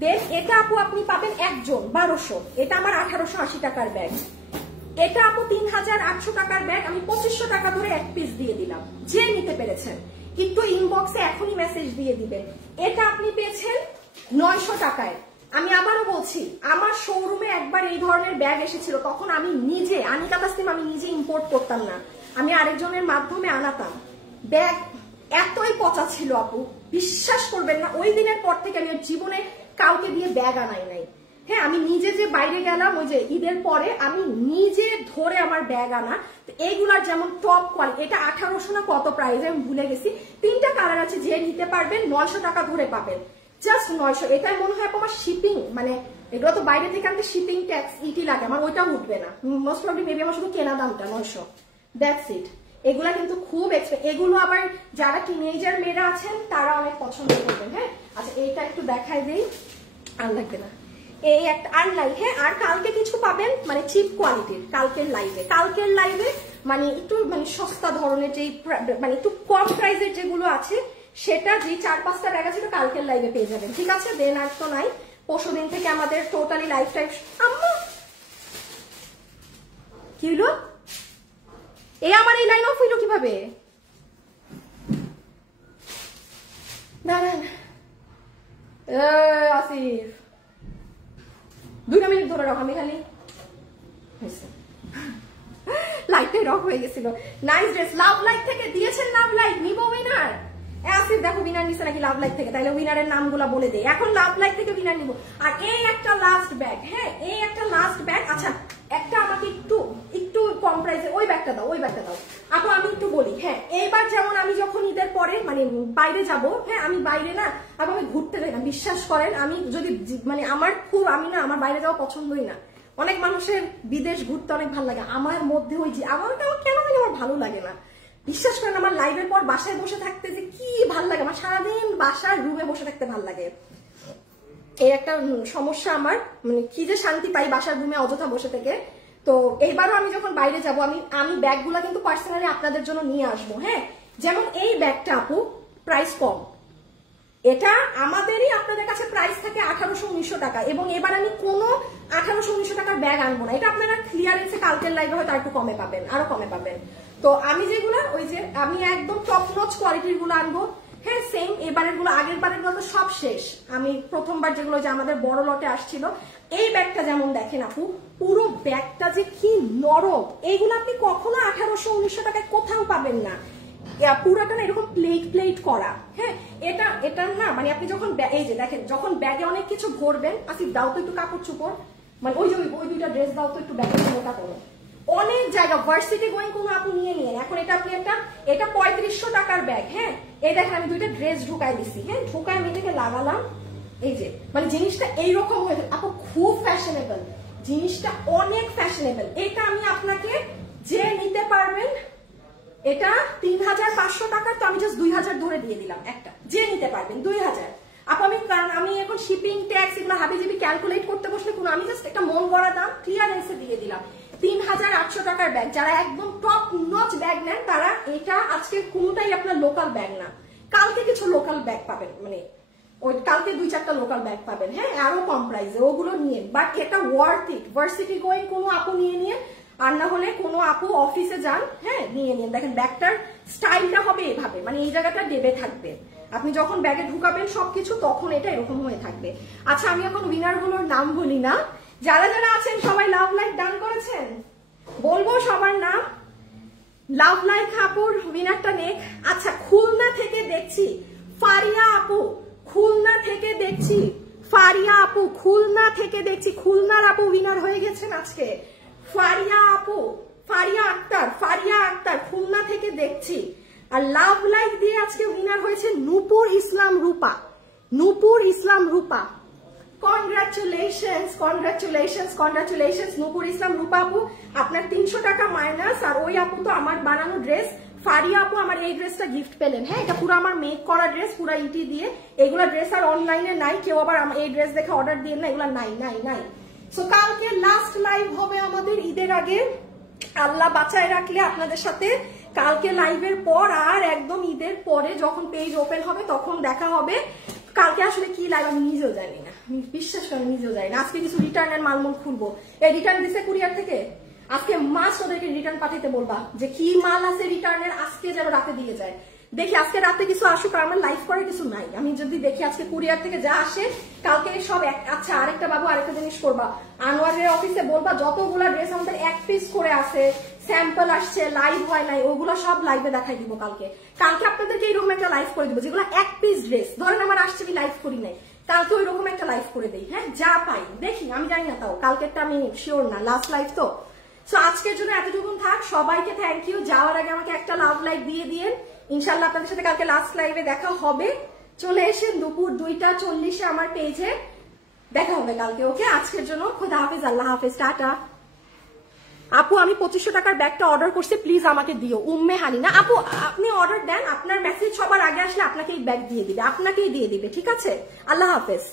দেন এটা আপু আপনি পাবেন একজন 1200, এটা আমার 1880 টাকার ব্যাগ। এটা আপু 3800 টাকার ব্যাগ, আমি 2500 টাকা ধরে এক পিস দিয়ে দিলাম। যে নিতে পেরেছেন একটু ইনবক্সে এখনই মেসেজ দিয়ে দিবেন। এটা আপনি পেয়েছেন 900 টাকায়। আমি আবারও বলছি, আমার শোরুমে একবার এই ধরনের ব্যাগ এসেছিল, তখন আমি নিজে আনিকা তাসনিম আমি নিজে ইম্পোর্ট করতাম না, আমি আরেকজনের মাধ্যমে আনাতাম, ব্যাগ এতই পচা ছিল আপু, বিশ্বাস করবেন না, ওই দিনের পর থেকে আমি জীবনে কাউকে দিয়ে ব্যাগ আনাই নাই। হ্যাঁ, আমি নিজে যে বাইরে গেলাম ওই যে ঈদের পরে আমি নিজে ধরে আমার ব্যাগ আনা। এইগুলার যেমন টপ কোয়ালিটি, এটা 1800 না কত প্রাইস আমি ভুলে গেছি, 3টা কালার আছে, যে নিতে পারবেন 900 টাকা ধরে পাবেন, জাস্ট 900। এটাই মনে হয় আমার শিপিং, মানে এগুলো তো বাইরে থেকে আনতে শিপিং ট্যাক্স ইটি লাগে, আমার ওইটাও উঠবে না, মোস্ট প্রবলি মেবি আমার শুধু কেনা দামটা 900, দ্যাটস ইট। এগুলা কিন্তু খুব এগুলো আবার যারা টিনেজার মেয়েরা আছেন তারা অনেক পছন্দ করবেন। হ্যাঁ, আচ্ছা এইটা একটু দেখাই দেই, আর লাগবে না, এই একটা আর নাই। হ্যাঁ, আর কালকে কিছু পাবেন মানে চিপ কোয়ালিটির, কালকের লাইভে মানে একটু মানে সস্তা ধরনের, যে মানে একটু কম প্রাইসের যেগুলো আছে সেটা যে 4-5টা ব্যাগ আছে কালকের লাইভে পেয়ে যাবেন, ঠিক আছে? দেন আর তো নাই, পরশুদিন থেকে আমাদের টোটালি লাইফ টাইম। আম্মা কি হলো? এই আমার এই লাইন অফ হইলো কিভাবে? দাঁড়ান আসিফ, 2 মিনিট ধরে রাখো, আমি খালি লাইটটাই রক হয়ে গেছিল। নাইস ড্রেস, লাভ লাইক থেকে দিয়েছেন, লাভ লাইক নিবো উইনার। আসিফ দেখো উইনার নিছে নাকি লাভ লাইক থেকে, তাইলে উইনারের নামগুলো বলে দেয়। এখন লাভ লাইক থেকে উইনার নিব। আর এই একটা লাস্ট ব্যাগ, হ্যাঁ এই একটা লাস্ট ব্যাগ। আচ্ছা একটা আমাকে একটু কম প্রাইসে ওই ব্যাগটা দাও, আপু আমি একটু বলি। হ্যাঁ, এইবার যেমন আমি যখন ঈদের পরে মানে বাইরে যাব, হ্যাঁ আমি বাইরে না, আর আমি ঘুরতে যাই না, বিশ্বাস করেন। আমি যদি মানে আমি না, আমার বাইরে যাওয়া পছন্দই না। অনেক মানুষের বিদেশ ঘুরতে অনেক ভালো লাগে, আমার মধ্যে ওই যে আমার কেন আমার ভালো লাগে না, বিশ্বাস করেন। আমার লাইভের পর বাসায় বসে থাকতে যে কি ভালো লাগে, আমার সারাদিন বাসার রুমে বসে থাকতে ভালো লাগে। এই একটা সমস্যা আমার, মানে কি যে শান্তি পাই বাসার রুমে অযথা বসে থেকে। তো এইবারও আমি যখন বাইরে যাব, আমি ব্যাগগুলা কিন্তু পার্সোনালি আপনাদের জন্য নিয়ে আসবো। হ্যাঁ, যেমন এই ব্যাগটা আপু প্রাইস কম, এটা আমাদেরই আপনাদের কাছে প্রাইস থাকে 1800-1900 টাকা, এবং এবার আমি কোনো 1800-1900 টাকার ব্যাগ আনবো না। এটা আপনারা ক্লিয়ারেন্সে কালকের লাইভে হয়তো একটু কমে পাবেন, আরো কমে পাবেন। তো আমি যেগুলো ওই যে আমি একদম টপ নচ কোয়ালিটির গুলো আনবো। হ্যাঁ, সেম এবারের গুলো, আগের বারের গুলো তো সব শেষ। আমি প্রথমবার যেগুলো যে আমাদের বড় লটে আসছিল, এই ব্যাগটা যেমন দেখেন আপু, পুরো ব্যাগটা যে কি নরম, এইগুলো আপনি কখনো 1800-1900 টাকায় কোথাও পাবেন না। পুরাটা না এরকম প্লেট করা। হ্যাঁ, এটা না মানে আপনি যখন এই যে দেখেন, যখন ব্যাগে অনেক কিছু ভরবেন, আসিফ দাও তো একটু কাপড় চোপড়, মানে ওই যে ওই 2টা ড্রেস দাও তো একটু, ব্যাগে মোটা করো। অনেক জায়গা ভার্সিটি গোয়িং কোনো আপু নিয়ে নিয়ে, এখন এটা আপনি এটা 3500 টাকার ব্যাগ। হ্যাঁ, এই দেখেন আমি 2টা ড্রেস ঢুকাই দিছি। হ্যাঁ, ঢুকাই আমি এটাকে লাগালাম, এই যে মানে জিনিসটা এইরকম হয়ে যায় আপু, খুব ফ্যাশনেবল জিনিসটা, অনেক ফ্যাশনেবল। এটা আমি আপনাকে যে নিতে পারবেন, এটা 3500 টাকা, তো আমি জাস্ট 2000 ধরে দিয়ে দিলাম একটা, যে নিতে পারবেন 2000 আপু। কারণ আমি এখন শিপিং ট্যাক্স এগুলো হাবিজাবি ক্যালকুলেট করতে বসলে কোনো, আমি জাস্ট একটা মন গড়া দাম ক্লিয়ারেন্সে দিয়ে দিলাম 3800 টাকার ব্যাগ। যারা একদম টপ নচ ব্যাগ নেন তারা এটা আজকে কোনোটাই আপনার লোকাল ব্যাগ না, কালকে কিছু লোকাল ব্যাগ পাবেন, মানে ওই কালকে 2-4টা লোকাল ব্যাগ পাবেন। হ্যাঁ, আরো কম প্রাইসে, ওগুলো নিয়ে। বাট এটা ওয়ার্থ ইট, ভার্সিটি গোয়িং কোনো আপু নিয়ে, আর না হলে কোনো আপু অফিসে যান, হ্যাঁ নিয়ে দেখেন ব্যাগটার স্টাইলটা হবে এভাবে, মানে এই জায়গাটা ডেবে থাকবে, আপনি যখন ব্যাগে ঢুকাবেন সবকিছু তখন এটা এরকম হয়ে থাকবে। আচ্ছা আমি এখন উইনার গুলোর নাম বলি না, যারা আছেন সবাই লাভ লাইক ডান করেছেন, বলবো সবার নাম। লাভ লাইক আপুর উইনারটা নেক। আচ্ছা, খুলনা থেকে দেখছি ফারিয়া আপু, খুলনা থেকে দেখছি ফারিয়া আপু, খুলনার আপু উইনার হয়ে গেছেন আজকে। ফারিয়া আপু, ফারিয়া আক্তার খুলনা থেকে দেখছি। আর লাভ লাইক দিয়ে আজকে উইনার হয়েছে নূপুর ইসলাম রূপা। কনগ্রাচুলেশনস নূপুর ইসলাম রূপা আপু, আপনার 300 টাকা মাইনাস। আর ওই আপু তো আমার বানানো ড্রেস, ফারিয়া আপু আমার এই ড্রেসটা গিফট পেলেন। হ্যাঁ, এটা পুরো আমার মেক করা ড্রেস, পুরো ইটি দিয়ে। এগুলা ড্রেস আর অনলাইনে নাই, কেউ আবার এই ড্রেস দেখে অর্ডার দিয়ে না, এগুলা নাই। সো কালকে লাস্ট লাইভ হবে আমাদের ঈদের আগে, আল্লাহ বাঁচায় রাখলে আপনাদের সাথে কালকে লাইভের পর, আর একদম ঈদের পরে যখন পেজ ওপেন হবে তখন দেখা হবে। কালকে আসলে কি লাইভ আমি নিজেও জানি না, বিশ্বাস করেন নিজেও জানি না। আজকে কিছু রিটার্নের মালমূল খুলবো, এই রিটার্ন দিছে কুরিয়ার থেকে, আজকে মাস্ট ওদেরকে রিটার্ন পাঠাইতে বলবা যে কি মাল আছে রিটার্নের, আজকে যেন রাতে দিয়ে যায়। দেখি আজকে রাতে কিছু আসুক, আমার লাইভ করার কিছু নাই। আমি যদি দেখি আজকে কুরিয়ার থেকে যা আসে কালকে সব আচ্ছা আরেকটা বাবু আরেকটা জিনিস করবা, আনোয়ারের অফিসে বলবা যতগুলা ড্রেস আমাদের 1 পিস করে আছে, স্যাম্পল আসছে, লাইভ হয় নাই, ওগুলো সব লাইভে দেখাই দিব কালকে। কালকে আপনাদেরকে এইরকম একটা লাইভ করে দিব, যেগুলো এক পিস ড্রেস, ধরেন আমার আসছে আমি লাইভ করি নাই, কালকে ওই রকম একটা লাইভ করে দেই। হ্যাঁ, যা পাই দেখি, আমি জানি না, তাও কালকেরটা আমি শিওর না, লাস্ট লাইভ তো। সো আজকের জন্য এতটুকুন থাক, সবাইকে থ্যাংক ইউ। যাওয়ার আগে আমাকে একটা লাভ লাইক দিয়ে দিয়েন, ইনশাল্লাহ আপনাদের সাথে কালকে লাস্ট লাইভে দেখা হবে। চলে এসেন দুপুর 2টা 40-এ আমার পেজে, দেখা হবে কালকে। ওকে, আজকের জন্য খোদা হাফেজ, আল্লাহ হাফেজ, টাটা। আপু আমি 2500 টাকার ব্যাগটা অর্ডার করছি, প্লিজ আমাকে দিও। উম্মে হানিনা আপু, আপনি অর্ডার দেন, আপনার মেসেজ সবার আগে আসলে আপনাকেই ব্যাগ দিয়ে দিবে, আপনাকেই দিয়ে দিবে, ঠিক আছে? আল্লাহ হাফেজ।